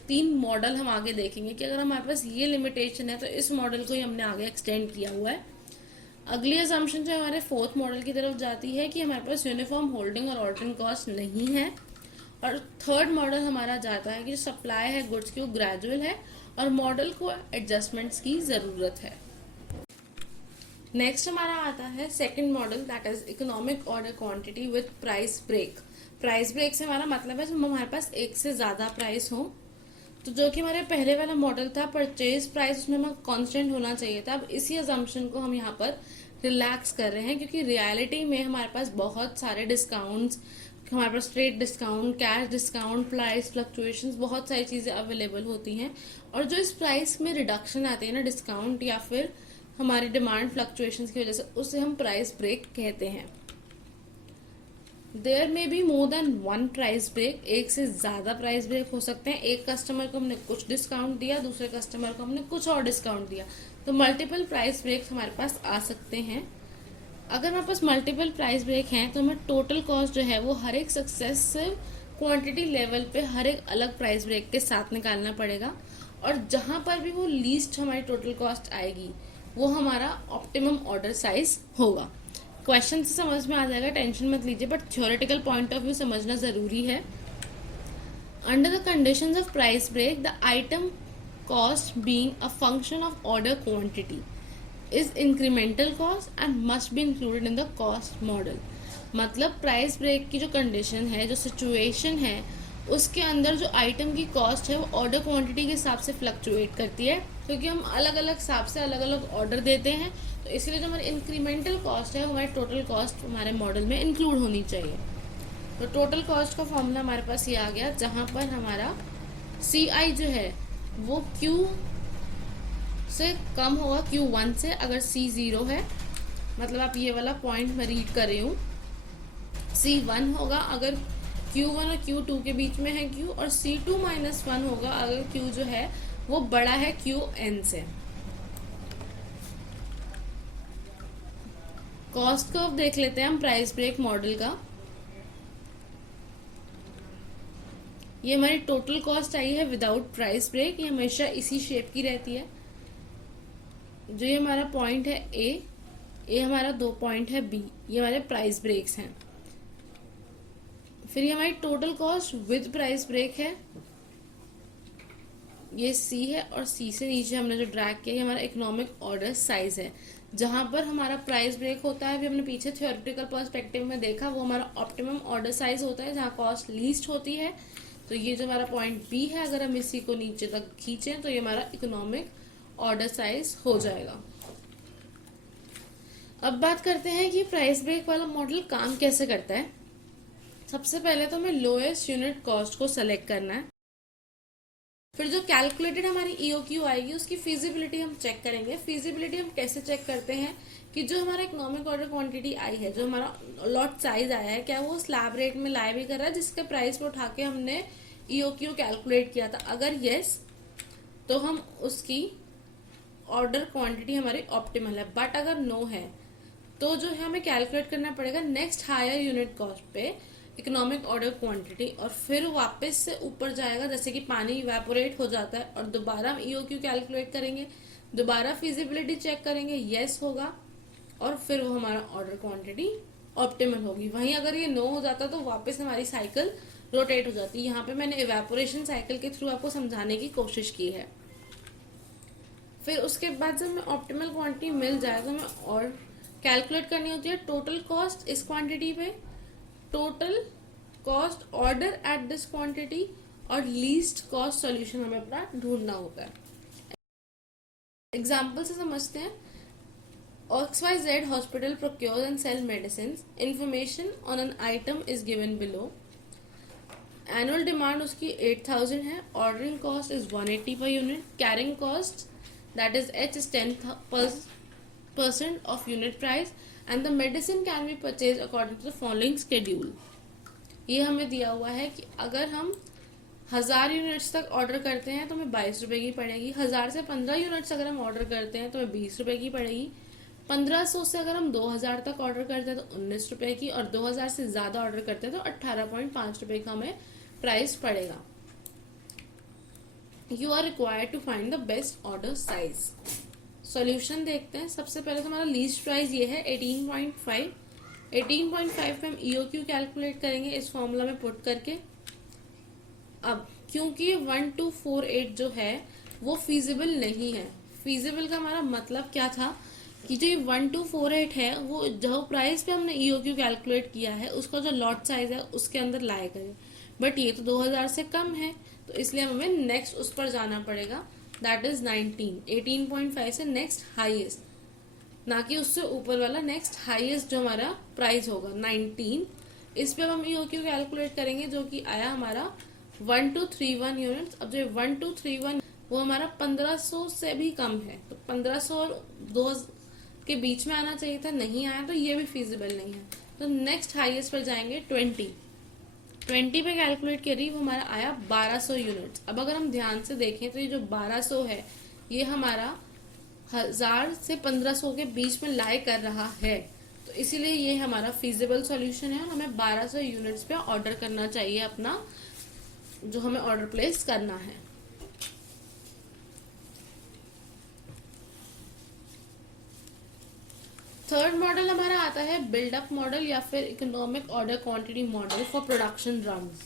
3 मॉडल हम आगे देखेंगे कि अगर हमारे पास ये लिमिटेशन है तो इस मॉडल को ही हमने आगे एक्सटेंड किया हुआ है। अगली अजम्पशन जो हमारे फोर्थ मॉडल की तरफ जाती है कि हमारे पास यूनिफॉर्म होल्डिंग और ऑर्डरिंग कॉस्ट नहीं है। और थर्ड मॉडल हमारा जाता है कि जो सप्लाई है गुड्स की वो ग्रेजुअल है और मॉडल को एडजस्टमेंट्स की ज़रूरत है। नेक्स्ट हमारा आता है second model that is economic order quantity with price break. Price break से हमारा मतलब है जब हमारे पास एक से ज़्यादा प्राइस हो, तो जो कि हमारे पहले वाला मॉडल था परचेज प्राइस उसमें हमें कांस्टेंट होना चाहिए था। अब इसी अजम्पशन को हम यहाँ पर रिलैक्स कर रहे हैं क्योंकि रियलिटी में हमारे पास बहुत सारे डिस्काउंट्स, हमारे पास trade discount, cash discount, price fluctuations, बहुत सारी चीज़ें अवेलेबल होती हैं। और जो इस प्राइस में रिडक्शन आती है ना, डिस्काउंट या फिर हमारी डिमांड फ्लक्चुएशंस की वजह से, उसे हम प्राइस ब्रेक कहते हैं। There may be more than one price break. एक से ज़्यादा प्राइस ब्रेक हो सकते हैं। एक कस्टमर को हमने कुछ डिस्काउंट दिया, दूसरे कस्टमर को हमने कुछ और डिस्काउंट दिया, तो मल्टीपल प्राइस ब्रेक हमारे पास आ सकते हैं। अगर हमारे पास मल्टीपल प्राइस ब्रेक हैं तो हमें टोटल कॉस्ट जो है वो हर एक सक्सेसिव क्वांटिटी लेवल पे हर एक अलग प्राइस ब्रेक के साथ निकालना पड़ेगा। और जहाँ पर भी वो लीस्ट हमारी टोटल कॉस्ट आएगी वो हमारा ऑप्टिमम ऑर्डर साइज होगा। क्वेश्चन से समझ में आ जाएगा, टेंशन मत लीजिए, but theoretical point of view समझना ज़रूरी है। Under the conditions of price break, the item cost being a function of order quantity is incremental cost and must be included in the cost model. मतलब price break की जो condition है, जो situation है, उसके अंदर जो आइटम की कॉस्ट है वो ऑर्डर क्वांटिटी के हिसाब से फ्लक्चुएट करती है, क्योंकि हम अलग अलग हिसाब से अलग अलग ऑर्डर देते हैं। तो इसलिए जो हमारी इंक्रीमेंटल कॉस्ट है वो हमारी टोटल कॉस्ट हमारे मॉडल में इंक्लूड होनी चाहिए। तो टोटल कॉस्ट का फॉर्मूला हमारे पास ये आ गया, जहाँ पर हमारा CI जो है वो Q से कम होगा, Q1 से। अगर C 0 है, मतलब आप ये वाला पॉइंट मैं रीड कर रही हूँ, C1 होगा अगर Q1 और Q2 के बीच में है Q, और C2 - 1 होगा अगर Q जो है वो बड़ा है QN से। कॉस्ट कर्व देख लेते हैं हम प्राइस ब्रेक मॉडल का। ये हमारी टोटल कॉस्ट आई है विदाउट प्राइस ब्रेक, ये हमेशा इसी शेप की रहती है। जो ये हमारा पॉइंट है ए, ये हमारा 2 पॉइंट है बी, ये हमारे प्राइस ब्रेक्स हैं। फिर ये हमारी total cost with price break है, ये सी है, और सी से नीचे हमने जो ड्रैग किया ये हमारा इकोनॉमिक ऑर्डर साइज है। जहां पर हमारा प्राइस ब्रेक होता है, अभी हमने पीछे थ्योरेटिकल पर्सपेक्टिव में देखा, वो हमारा ऑप्टिमम ऑर्डर साइज होता है जहां कॉस्ट लीस्ट होती है। तो ये जो हमारा पॉइंट बी है, अगर हम इसी को नीचे तक खींचें तो ये हमारा इकोनॉमिक ऑर्डर साइज हो जाएगा। अब बात करते हैं कि प्राइस ब्रेक वाला मॉडल काम कैसे करता है। सबसे पहले तो हमें लोएस्ट यूनिट कॉस्ट को सेलेक्ट करना है। फिर जो कैलकुलेटेड हमारी ईओक्यू आएगी उसकी फिजिबिलिटी हम चेक करेंगे। फिजिबिलिटी हम कैसे चेक करते हैं कि जो हमारा इकोनॉमिक ऑर्डर क्वांटिटी आई है, जो हमारा लॉट साइज आया है, क्या वो स्लैब रेट में लाई भी कर रहा है जिसके प्राइस पे उठा के हमने ईओक्यू कैलकुलेट किया था। अगर यस तो हम उसकी ऑर्डर क्वांटिटी हमारी ऑप्टिमल है, बट अगर नो है तो जो है हमें कैलकुलेट करना पड़ेगा नेक्स्ट हायर यूनिट कॉस्ट पे इकोनॉमिक ऑर्डर क्वांटिटी, और फिर वापस से ऊपर जाएगा जैसे कि पानी इवेपोरेट हो जाता है, और दोबारा हम ईओक्यू कैलकुलेट करेंगे, दोबारा फिजिबिलिटी चेक करेंगे, यस होगा, और फिर वो हमारा ऑर्डर क्वांटिटी ऑप्टिमल होगी। वहीं अगर ये नो हो जाता तो वापस हमारी साइकिल रोटेट हो जाती है। यहाँ पे मैंने इवेपोरेशन साइकिल के थ्रू आपको समझाने की कोशिश की है। फिर उसके बाद जब हमें ऑप्टिमल क्वांटिटी मिल जाए तो हमें और कैलकुलेट करनी होती है टोटल कॉस्ट इस क्वांटिटी पे, total cost order at this quantity, और लीस्ट कॉस्ट सॉल्यूशन हमें अपना ढूंढना होता है। एग्जाम्पल से समझते हैं। XYZ hospital procures and sell medicines. Information on an item is given below. Annual demand उसकी 8000 है, ordering cost is 180 per unit, carrying cost that is H is 10% of unit price, and the medicine can be purchase according to the following schedule. ये हमें दिया हुआ है कि अगर हम 1000 यूनिट्स तक ऑर्डर करते हैं तो हमें 22 रुपए की पड़ेगी, 1000 से 15 यूनिट्स अगर हम ऑर्डर करते हैं तो हमें 20 रुपए की पड़ेगी, 1500 से अगर हम 2000 तक ऑर्डर करते हैं तो 19 रुपए की, और 2000 से ज्यादा ऑर्डर करते हैं तो 18.5 रुपए का हमें प्राइस पड़ेगा। You are required to find the best order size. Solution देखते हैं। सबसे पहले तो हमारा लीस्ट प्राइस ये है 18.5। 18.5 पे हम ईओक्यू कैलकुलेट करेंगे इस फॉर्मूला में पुट करके। अब क्योंकि 1248 जो है वो फीजिबल नहीं है। फीजिबल का हमारा मतलब क्या था कि जो 1248 है वो जो प्राइस पे हमने ईओक्यू कैलकुलेट किया है उसका जो लॉट साइज है उसके अंदर लाया करें, बट ये तो 2000 से कम है, तो इसलिए हमें नेक्स्ट उस पर जाना पड़ेगा, दैट इज 19। 18.5 से नेक्स्ट हाईएस्ट, ना कि उससे ऊपर वाला नेक्स्ट हाईएस्ट जो हमारा प्राइस होगा 19, इस पे हम ईओक्यू कैलकुलेट करेंगे जो कि आया हमारा 1231 यूनिट्स। अब जो 1231 वो हमारा 1500 से भी कम है, तो 1500 और 2000 के बीच में आना चाहिए था, नहीं आया, तो ये भी फिजिबल नहीं है। तो नेक्स्ट हाईएस्ट पर जाएंगे 20 पे कैलकुलेट करी, वो हमारा आया 1200 यूनिट्स। अब अगर हम ध्यान से देखें तो ये जो 1200 है ये हमारा 1000 से 1500 के बीच में लाई कर रहा है, तो इसीलिए ये हमारा फिजिबल सॉल्यूशन है और हमें 1200 यूनिट्स पे ऑर्डर करना चाहिए अपना जो हमें ऑर्डर प्लेस करना है। थर्ड मॉडल हमारा आता है बिल्डअप मॉडल या फिर economic order quantity model for production runs.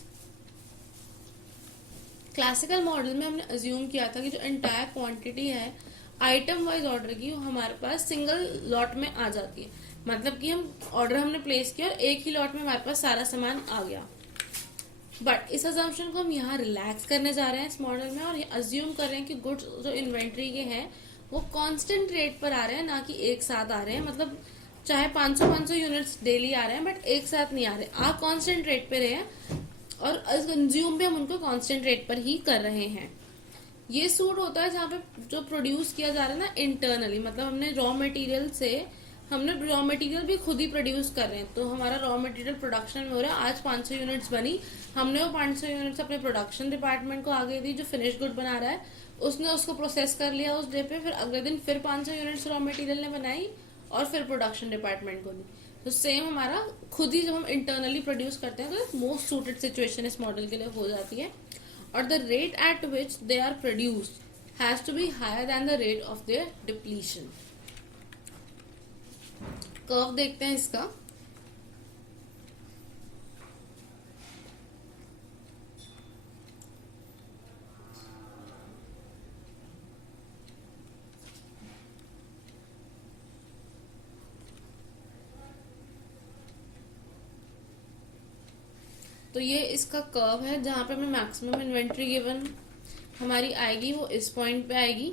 Classical model में हमने अज्यूम किया था कि जो एंटायर क्वांटिटी है आइटम वाइज ऑर्डर की वो हमारे पास सिंगल लॉट में आ जाती है, मतलब कि हम ऑर्डर हमने प्लेस किया और एक ही लॉट में हमारे पास सारा सामान आ गया। बट इस अजम्पशन को हम यहाँ रिलैक्स करने जा रहे हैं इस मॉडल में, और ये अज्यूम कर रहे हैं कि गुड्स जो इन्वेंट्री के हैं वो कांस्टेंट रेट पर आ रहे हैं, ना कि एक साथ आ रहे हैं। मतलब चाहे 500 यूनिट्स डेली आ रहे हैं बट एक साथ नहीं आ रहे, आप कांस्टेंट रेट पे रहे हैं और कंज्यूम भी हम उनको कांस्टेंट रेट पर ही कर रहे हैं। ये सूट होता है जहाँ पे जो प्रोड्यूस किया जा रहा है ना इंटरनली, मतलब हमने रॉ मटेरियल भी खुद ही प्रोड्यूस कर रहे हैं, तो हमारा रॉ मटेरियल प्रोडक्शन में हो रहा है। आज 500 यूनिट्स बनी, हमने वो 500 यूनिट्स अपने प्रोडक्शन डिपार्टमेंट को आगे दी जो फिनिश गुड बना रहा है, उसने उसको प्रोसेस कर लिया उस डे पे, फिर अगले दिन फिर 500 यूनिट्स रॉ मटेरियल ने बनाई और फिर प्रोडक्शन डिपार्टमेंट को दी। तो सेम हमारा खुद ही जब हम इंटरनली प्रोड्यूस करते हैं तो मोस्ट सूटेड सिचुएशन इस मॉडल के लिए हो जाती है। और the rate at which they are produced has to be higher than the rate of their depletion. Curve देखते हैं इसका। तो ये इसका कर्व है जहां पे हमें मैक्सिमम इन्वेंट्री गिवन हमारी आएगी वो इस पॉइंट पे आएगी।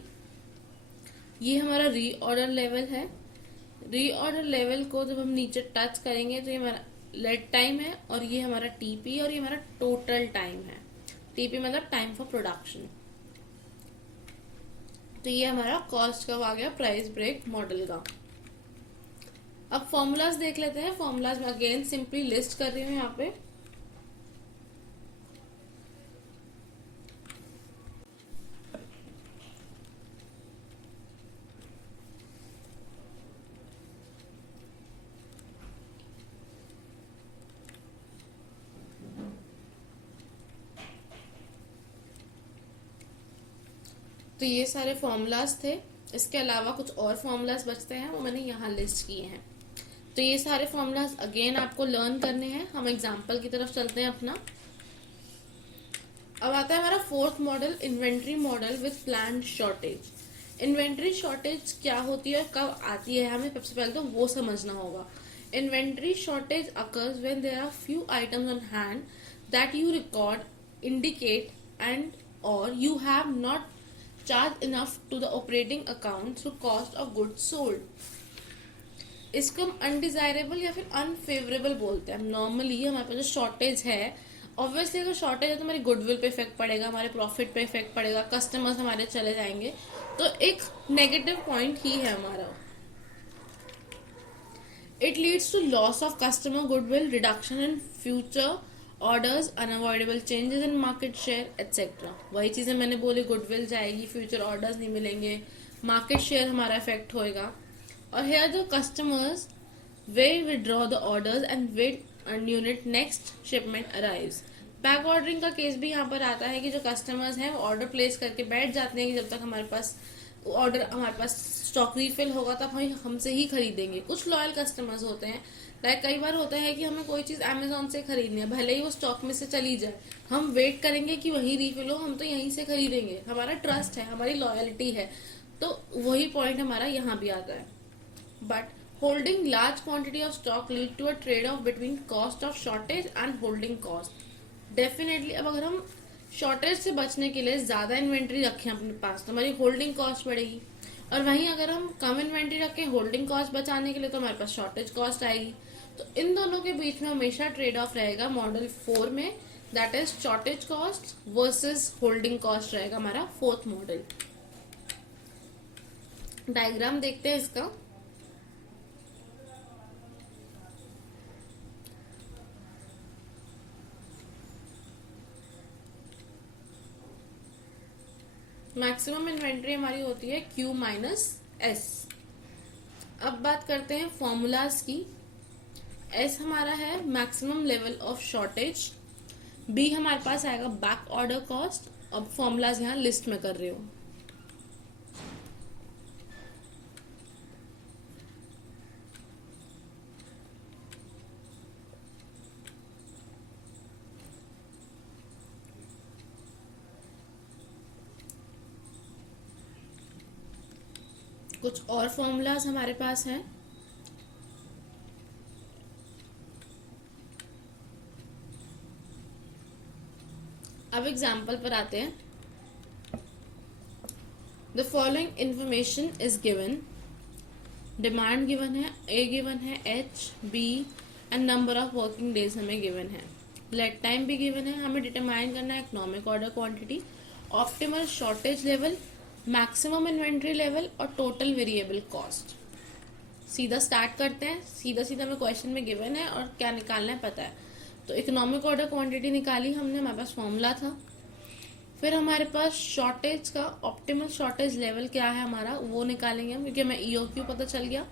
ये हमारा रीऑर्डर लेवल है। रीऑर्डर लेवल को जब हम नीचे टच करेंगे तो ये हमारा लेड टाइम है और ये हमारा टीपी और ये हमारा टोटल टाइम है। टीपी मतलब टाइम फॉर प्रोडक्शन। तो ये हमारा कॉस्ट कर्व आ गया प्राइस ब्रेक मॉडल का। अब फॉर्मूलाज देख लेते हैं। फॉर्मूलाज में अगेन सिंपली लिस्ट कर रही हूँ यहाँ पे। तो ये सारे फॉर्मूलाज थे। इसके अलावा कुछ और फॉर्मूलाज बचते हैं वो मैंने यहाँ लिस्ट किए हैं। तो ये सारे फॉर्मूलाज अगेन आपको लर्न करने हैं। हम एग्जांपल की तरफ चलते हैं अपना। अब आता है हमारा fourth model, inventory model with planned shortage. Inventory shortage क्या होती है और कब आती है हमें सबसे पहले तो वो समझना होगा। Inventory shortage occurs when there are few items on hand that you record, indicate and और you have not charge enough to the operating account through cost of goods sold. इसको हम अनडिजायरेबल या फिर अनफेवरेबल बोलते हैं। Normally हमारे पास जो shortage है, ऑब्वियसली अगर शॉर्टेज है तो हमारी गुडविल पे इफेक्ट पड़ेगा, हमारे प्रॉफिट पे इफेक्ट पड़ेगा, कस्टमर्स हमारे चले जाएंगे, तो एक नेगेटिव पॉइंट ही है हमारा। It leads to loss of customer goodwill, reduction in future orders, unavoidable changes in market share etcetera. वही चीजें मैंने बोली, गुडविल जाएगी, फ्यूचर ऑर्डर्स नहीं मिलेंगे, मार्केट शेयर हमारा इफेक्ट होएगा। और हियर द कस्टमर्स वे withdraw the orders and wait unit next shipment arrives. Back ordering का केस भी यहाँ पर आता है कि जो कस्टमर्स हैं वो ऑर्डर प्लेस करके बैठ जाते हैं कि जब तक हमारे पास स्टॉक रीफिल होगा तब हम हमसे ही खरीदेंगे। कुछ लॉयल कस्टमर्स होते हैं। लाइक कई बार होता है कि हमें कोई चीज अमेजोन से खरीदनी है, भले ही वो स्टॉक में से चली जाए, हम वेट करेंगे कि वही रीफिल हो, हम तो यहीं से खरीदेंगे। हमारा ट्रस्ट है, हमारी लॉयल्टी है। तो वही पॉइंट हमारा यहाँ भी आता है। But holding large quantity of stock lead to a trade off between cost of shortage and holding cost. Definitely अब अगर हम शॉर्टेज से बचने के लिए ज्यादा इन्वेंट्री रखें अपने पास तो हमारी होल्डिंग कॉस्ट बढ़ेगी, और वहीं अगर हम कम इन्वेंट्री रखें होल्डिंग कॉस्ट बचाने के लिए तो हमारे पास शॉर्टेज कॉस्ट आएगी। तो इन दोनों के बीच में हमेशा ट्रेड ऑफ रहेगा मॉडल 4 में, that is shortage cost versus holding cost रहेगा हमारा फोर्थ मॉडल। डायग्राम देखते हैं इसका। मैक्सिमम इन्वेंट्री हमारी होती है Q माइनस S। अब बात करते हैं फॉर्मूलाज की। S हमारा है maximum level of shortage, B हमारे पास आएगा बैक ऑर्डर कॉस्ट। अब फॉर्मूलाज यहाँ लिस्ट में कर रही हूँ। कुछ और फॉर्मूलाज हमारे पास हैं। अब एग्जाम्पल पर आते हैं। The following information is given. Demand given है, ए गिवन है, H, B and number of working days हमें गिवन है। लेट टाइम भी गिवन है। हमें डिटरमाइन करना है economic order quantity, optimal shortage level, maximum inventory level और टोटल वेरिएबल कॉस्ट। सीधा स्टार्ट करते हैं। सीधा सीधा हमें क्वेश्चन में गिवन है और क्या निकालना है पता है। तो इकोनॉमिक ऑर्डर क्वांटिटी निकाली हमने, हमारे पास फॉर्मूला था। फिर हमारे पास शॉर्टेज का ऑप्टिमल शॉर्टेज लेवल क्या है हमारा वो निकालेंगे हम, क्योंकि हमें ईओक्यू पता चल गया।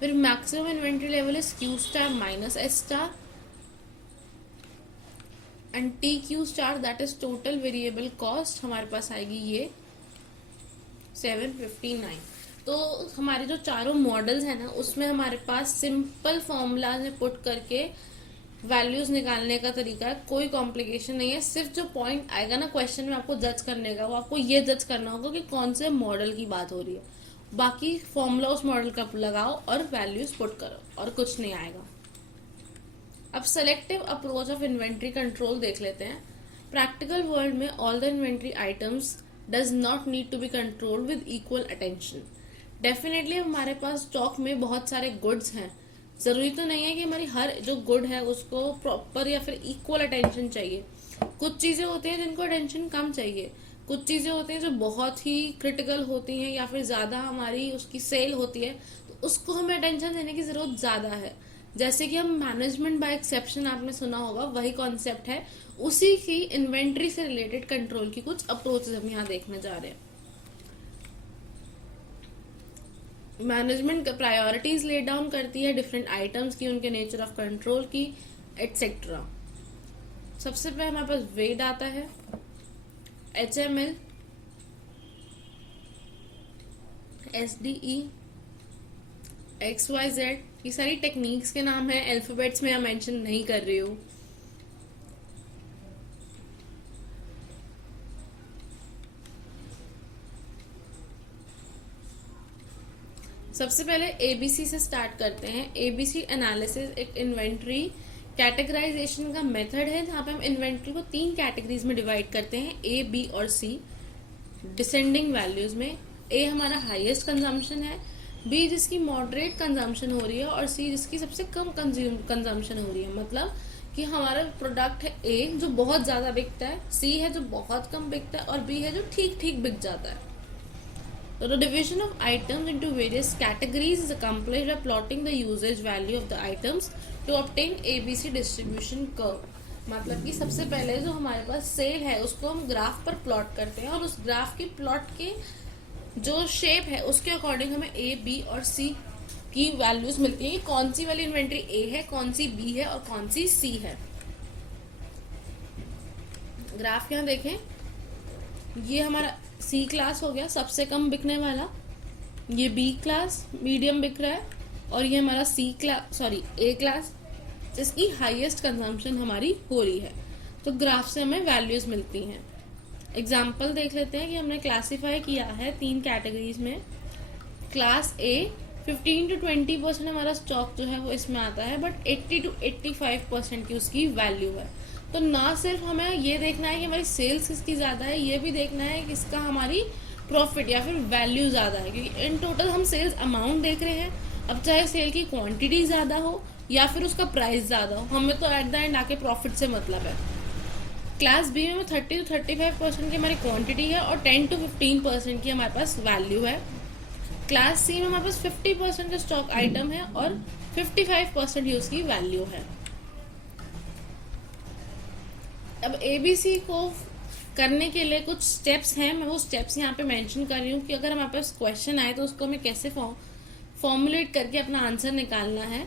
फिर maximum inventory level is Q star minus S star and T Q star that is total variable cost हमारे पास आएगी ये 759। तो हमारे जो चारों मॉडल्स हैं ना उसमें हमारे पास सिंपल फॉर्मूला में पुट करके वैल्यूज निकालने का तरीका है, कोई कॉम्प्लिकेशन नहीं है। सिर्फ जो पॉइंट आएगा ना क्वेश्चन में आपको जज करने का, वो आपको ये जज करना होगा कि कौन से मॉडल की बात हो रही है। बाकी फॉर्मूला उस मॉडल का लगाओ और वैल्यूज पुट करो और कुछ नहीं आएगा। अब selective approach of inventory control देख लेते हैं। प्रैक्टिकल वर्ल्ड में all the inventory items does not need to be control with equal attention. Definitely हमारे पास स्टॉक में बहुत सारे गुड्स हैं, जरूरी तो नहीं है कि हमारी हर जो गुड है उसको प्रॉपर या फिर इक्वल अटेंशन चाहिए। कुछ चीजें होती हैं जिनको अटेंशन कम चाहिए, कुछ चीजें होती हैं जो बहुत ही क्रिटिकल होती हैं या फिर ज्यादा हमारी उसकी सेल होती है, तो उसको हमें अटेंशन देने की जरूरत ज्यादा है। जैसे कि हम मैनेजमेंट बाय एक्सेप्शन आपने सुना होगा, वही कॉन्सेप्ट है। उसी की इन्वेंट्री से रिलेटेड कंट्रोल की कुछ अप्रोचेस हम यहाँ देखने जा रहे हैं। मैनेजमेंट प्रायोरिटीज ले डाउन करती है डिफरेंट आइटम्स की, उनके नेचर ऑफ कंट्रोल की, एटसेट्रा। सबसे पहले हमारे पास वेड आता है, HML, SDE, XYZ। ये सारी टेक्निक्स के नाम है, अल्फाबेट्स में मैं मेंशन नहीं कर रही हूँ। सबसे पहले ABC से स्टार्ट करते हैं। ABC एनालिसिस एक इन्वेंट्री कैटेगराइजेशन का मेथड है, जहां पे हम इन्वेंट्री को 3 कैटेगरीज में डिवाइड करते हैं, A, B और C, डिसेंडिंग वैल्यूज में। A हमारा हाईएस्ट कंजम्पशन है, B जिसकी मॉडरेट कंजम्पशन हो रही है और C जिसकी सबसे कम कंजम्पशन हो रही है। मतलब कि हमारा प्रोडक्ट है A जो बहुत ज्यादा बिकता है, C है जो बहुत कम बिकता है और B है जो ठीक ठीक बिक जाता है। So the division of items into various categories is accomplished by plotting the usage value of the items to obtain ABC distribution curve। मतलब कि सबसे पहले जो हमारे पास सेल है उसको हम ग्राफ पर प्लॉट करते हैं और उस ग्राफ की प्लॉट के जो शेप है उसके अकॉर्डिंग हमें A, B और C की वैल्यूज मिलती है कि कौन सी वाली इन्वेंट्री A है, कौन सी B है और कौन सी C है। ग्राफ यहाँ देखें, ये हमारा C क्लास हो गया सबसे कम बिकने वाला, ये B क्लास मीडियम बिक रहा है और ये हमारा A क्लास जिसकी हाईएस्ट कंजम्पशन हमारी हो रही है। तो ग्राफ से हमें वैल्यूज मिलती हैं। एग्जाम्पल देख लेते हैं कि हमने क्लासिफाई किया है 3 कैटेगरीज में। क्लास A 15 to 20% हमारा स्टॉक जो है वो इसमें आता है, बट 80 to 85% की उसकी वैल्यू है। तो ना सिर्फ हमें ये देखना है कि हमारी सेल्स किसकी ज्यादा है, ये भी देखना है कि इसका हमारी प्रॉफिट या फिर वैल्यू ज्यादा है, क्योंकि इन टोटल हम सेल्स अमाउंट देख रहे हैं। अब चाहे सेल की क्वांटिटी ज्यादा हो या फिर उसका प्राइस ज्यादा हो, हमें तो एट द एंड आके प्रॉफिट से मतलब है। क्लास B में 30 to 35% की हमारी क्वांटिटी है और 10 to 15% की हमारे पास वैल्यू है। क्लास C में हमारे पास 50% का स्टॉक आइटम है और 55% ही उसकी वैल्यू है। अब ABC को करने के लिए कुछ स्टेप्स हैं, मैं वो स्टेप्स यहाँ पे मेंशन कर रही हूँ कि अगर हमारे पास क्वेश्चन आए तो उसको हमें कैसे फॉर्मुलेट करके अपना आंसर निकालना है।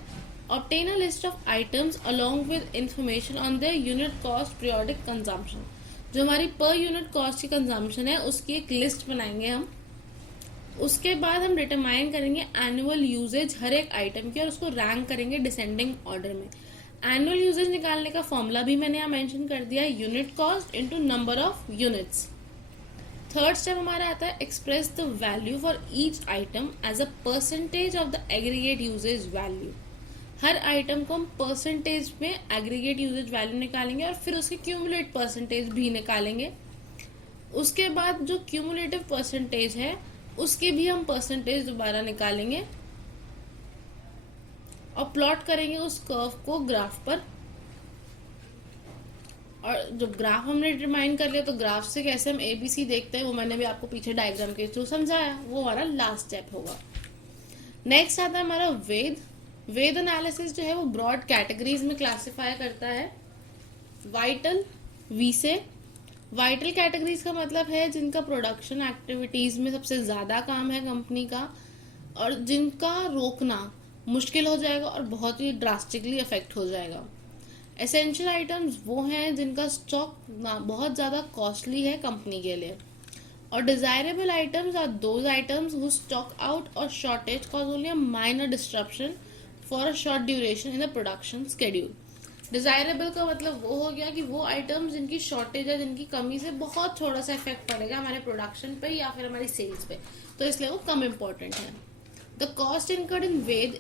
Obtain a list of items along with information on the unit cost periodic consumption. जो हमारी पर यूनिट कॉस्ट की कंजम्पशन है उसकी एक लिस्ट बनाएंगे हम। उसके बाद हम डिटरमाइन करेंगे एनुअल यूजेज हर एक आइटम की और उसको रैंक करेंगे डिसेंडिंग ऑर्डर में। एनुअल यूजेज निकालने का फॉर्मूला भी मैंने यहाँ मेंशन कर दिया है, unit cost into number of units. Third step हमारा आता है express the value for each item as a percentage of the aggregate usage value. हर आइटम को हम परसेंटेज में एग्रीगेट यूजेज वैल्यू निकालेंगे और फिर उसके क्यूमुलेट परसेंटेज भी निकालेंगे। उसके बाद जो क्यूमुलेटिव परसेंटेज है उसके भी हम परसेंटेज दोबारा निकालेंगे और प्लॉट करेंगे उस कर्व को ग्राफ पर। और जो ग्राफ हमने डिटरमाइन कर लिया तो ग्राफ से कैसे हम ABC देखते हैं वो मैंने भी आपको पीछे डायग्राम के थ्रू समझाया, वो हमारा लास्ट स्टेप होगा। नेक्स्ट आता है हमारा वेद एनालिसिस जो है वो ब्रॉड कैटेगरीज में क्लासिफाई करता है। वाइटल V से, वाइटल कैटेगरीज का मतलब है जिनका प्रोडक्शन एक्टिविटीज में सबसे ज्यादा काम है कंपनी का और जिनका रोकना मुश्किल हो जाएगा और बहुत ही ड्रास्टिकली अफेक्ट हो जाएगा। एसेंशियल आइटम्स वो हैं जिनका स्टॉक बहुत ज़्यादा कॉस्टली है कंपनी के लिए, और desirable items are those items who stock out और shortage cause only a minor disruption for a short duration in the production schedule. Desirable का मतलब वो हो गया कि वो आइटम्स जिनकी शॉर्टेज है, जिनकी कमी से बहुत थोड़ा सा इफेक्ट पड़ेगा हमारे प्रोडक्शन पे या फिर हमारी सेल्स पे, तो इसलिए वो कम इम्पोर्टेंट है। द कॉस्ट इनकर्ड इन वेद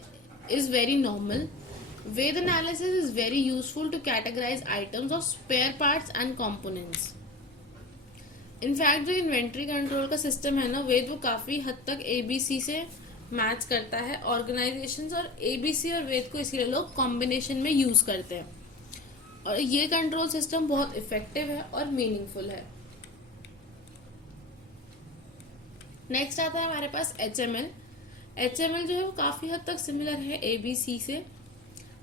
is very normal. Weight analysis is very useful to categorize items of spare parts and components. In fact, जो इन्वेंट्री कंट्रोल का सिस्टम है ना वेद, वो काफ़ी हद तक ABC से मैच करता है ऑर्गेनाइजेशंस, और ABC और वेद को इसीलिए लोग कॉम्बिनेशन में यूज़ करते हैं, और ये कंट्रोल सिस्टम बहुत इफेक्टिव है और मीनिंगफुल है। नेक्स्ट आता है हमारे पास HML। HML जो है वो काफ़ी हद तक सिमिलर है ABC से,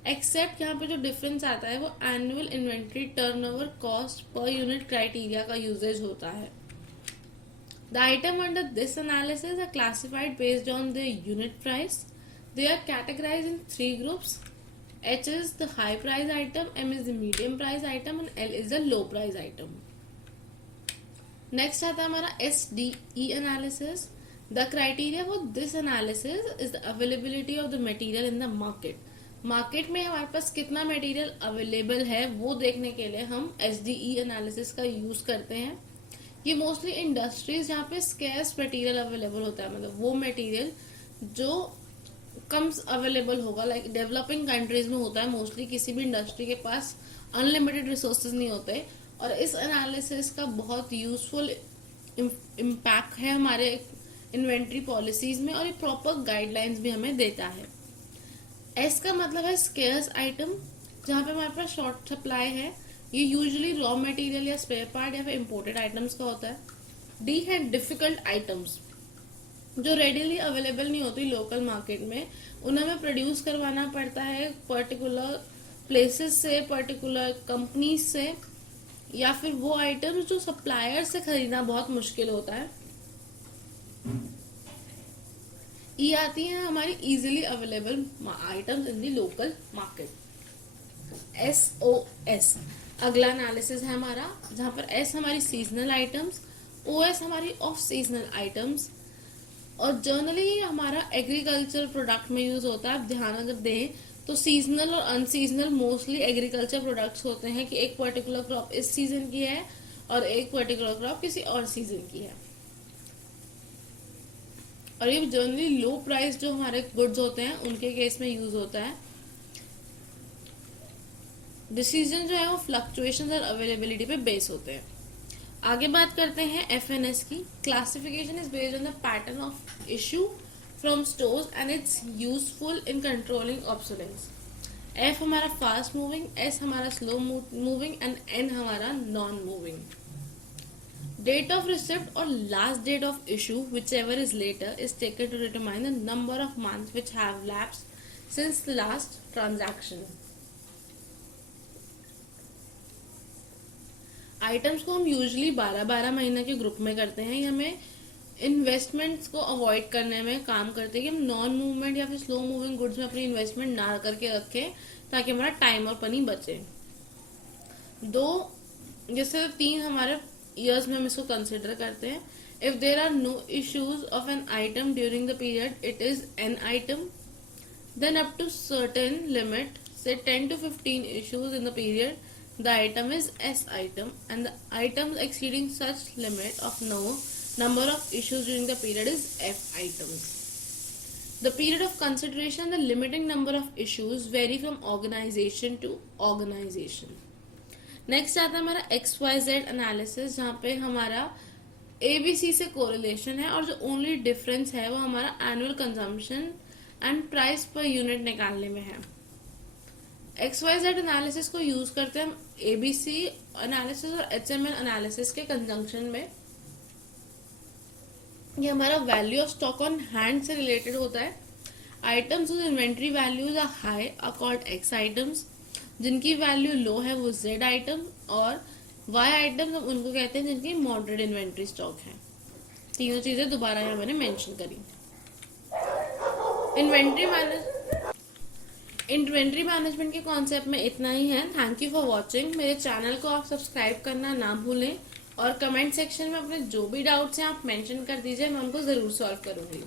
एक्सेप्ट यहाँ पे जो डिफरेंस आता है वो annual inventory turnover cost per unit criteria का यूजेज होता है। The item under this analysis are classified based on the unit price. They are categorised in 3 groups. H is the high price item, M is the medium price item and L is the low price item. Next आता है हमारा SDE analysis. The criteria for this analysis is the availability of the material in the market. Market में हमारे पास कितना material available है वो देखने के लिए हम SDE एनालिसिस का यूज करते हैं। ये मोस्टली इंडस्ट्रीज जहाँ पे स्केर्स मटेरियल अवेलेबल होता है, मतलब वो मटेरियल जो कम अवेलेबल होगा, लाइक डेवलपिंग कंट्रीज में होता है मोस्टली, किसी भी इंडस्ट्री के पास अनलिमिटेड रिसोर्सेज नहीं होते, और इस एनालिसिस का बहुत यूजफुल इम्पैक्ट है हमारे इन्वेंट्री पॉलिसीज में, और ये प्रॉपर गाइडलाइंस भी हमें देता है। एस का मतलब है स्केर्स आइटम, जहाँ पे हमारे पास शॉर्ट सप्लाई है, ये यूजुअली रॉ मटेरियल या स्पेयर पार्ट या फिर इम्पोर्टेड आइटम्स का होता है। डी है डिफिकल्ट आइटम्स, जो रेडिली अवेलेबल नहीं होती लोकल मार्केट में, उन्हें हमें प्रोड्यूस करवाना पड़ता है पर्टिकुलर प्लेसेस से, पर्टिकुलर कंपनीज से, या फिर वो आइटम्स जो सप्लायर से खरीदना बहुत मुश्किल होता है। ये आती है हमारी easily available items in the local market. SOS अगला एनालिसिस है हमारा, जहाँ पर S हमारी सीजनल आइटम्स, OS हमारी ऑफ सीजनल आइटम्स, और जनरली ये हमारा एग्रीकल्चर प्रोडक्ट में यूज होता है। आप ध्यान अगर दें तो सीजनल और अनसीजनल मोस्टली एग्रीकल्चर प्रोडक्ट्स होते हैं कि एक पर्टिकुलर क्रॉप इस सीजन की है और एक पर्टिकुलर क्रॉप किसी और सीजन की है, और ये जनरली लो प्राइस जो हमारे गुड्स होते हैं उनके केस में यूज होता है। डिसीजन जो है वो फ्लक्चुएशन और अवेलेबिलिटी पे बेस होते हैं। आगे बात करते हैं FNS की। Classification is based on the pattern of issue from stores and it's useful in controlling obsolescence. F हमारा फास्ट मूविंग, S हमारा स्लो मूविंग एंड N हमारा non moving. Date of receipt or last date of issue, whichever is later, is taken to determine the number of months which have lapsed since the last transaction. Items को हम usually 12-12 महीने के group में करते हैं। ये हमें investments को अवॉइड करने में काम करते हैं कि हम नॉन मूवमेंट या फिर स्लो मूविंग गुड्स में अपनी इन्वेस्टमेंट ना करके रखें, ताकि हमारा टाइम और मनी बचे। जैसे 3 हमारे ईयर्स में हम इसको कंसिडर करते हैं। If there are no issues of an item during the period it is an item, then up to certain limit से 10 to 15 issues in the period, the item is S item, and the items exceeding such limit of no number of issues during the period is F items. The period of consideration, the limiting number of issues vary from organization to organization. Next आता है हमारा XYZ analysis, जहाँ पे हमारा ABC से correlation है, और जो ओनली डिफरेंस है वो हमारा annual consumption and price per unit निकालने में है। XYZ एनालिसिस को यूज करते हैं हम ABC एनालिसिस और HML एनालिसिस के कंजंक्शन में। ये हमारा value of stock on hand से रिलेटेड होता है। Items whose inventory values are high are called X items, जिनकी वैल्यू लो है वो Z आइटम, और Y आइटम हम उनको कहते हैं जिनकी मॉडरेट इन्वेंट्री स्टॉक है। तीनों चीजें दोबारा यहाँ मैंने मेंशन करी। इन्वेंट्री मैनेजमेंट के कॉन्सेप्ट में इतना ही है। Thank you for watching. मेरे चैनल को आप सब्सक्राइब करना ना भूलें और कमेंट सेक्शन में अपने जो भी डाउट्स हैं आप मेंशन कर दीजिए, मैं उनको ज़रूर सॉल्व करूँगी।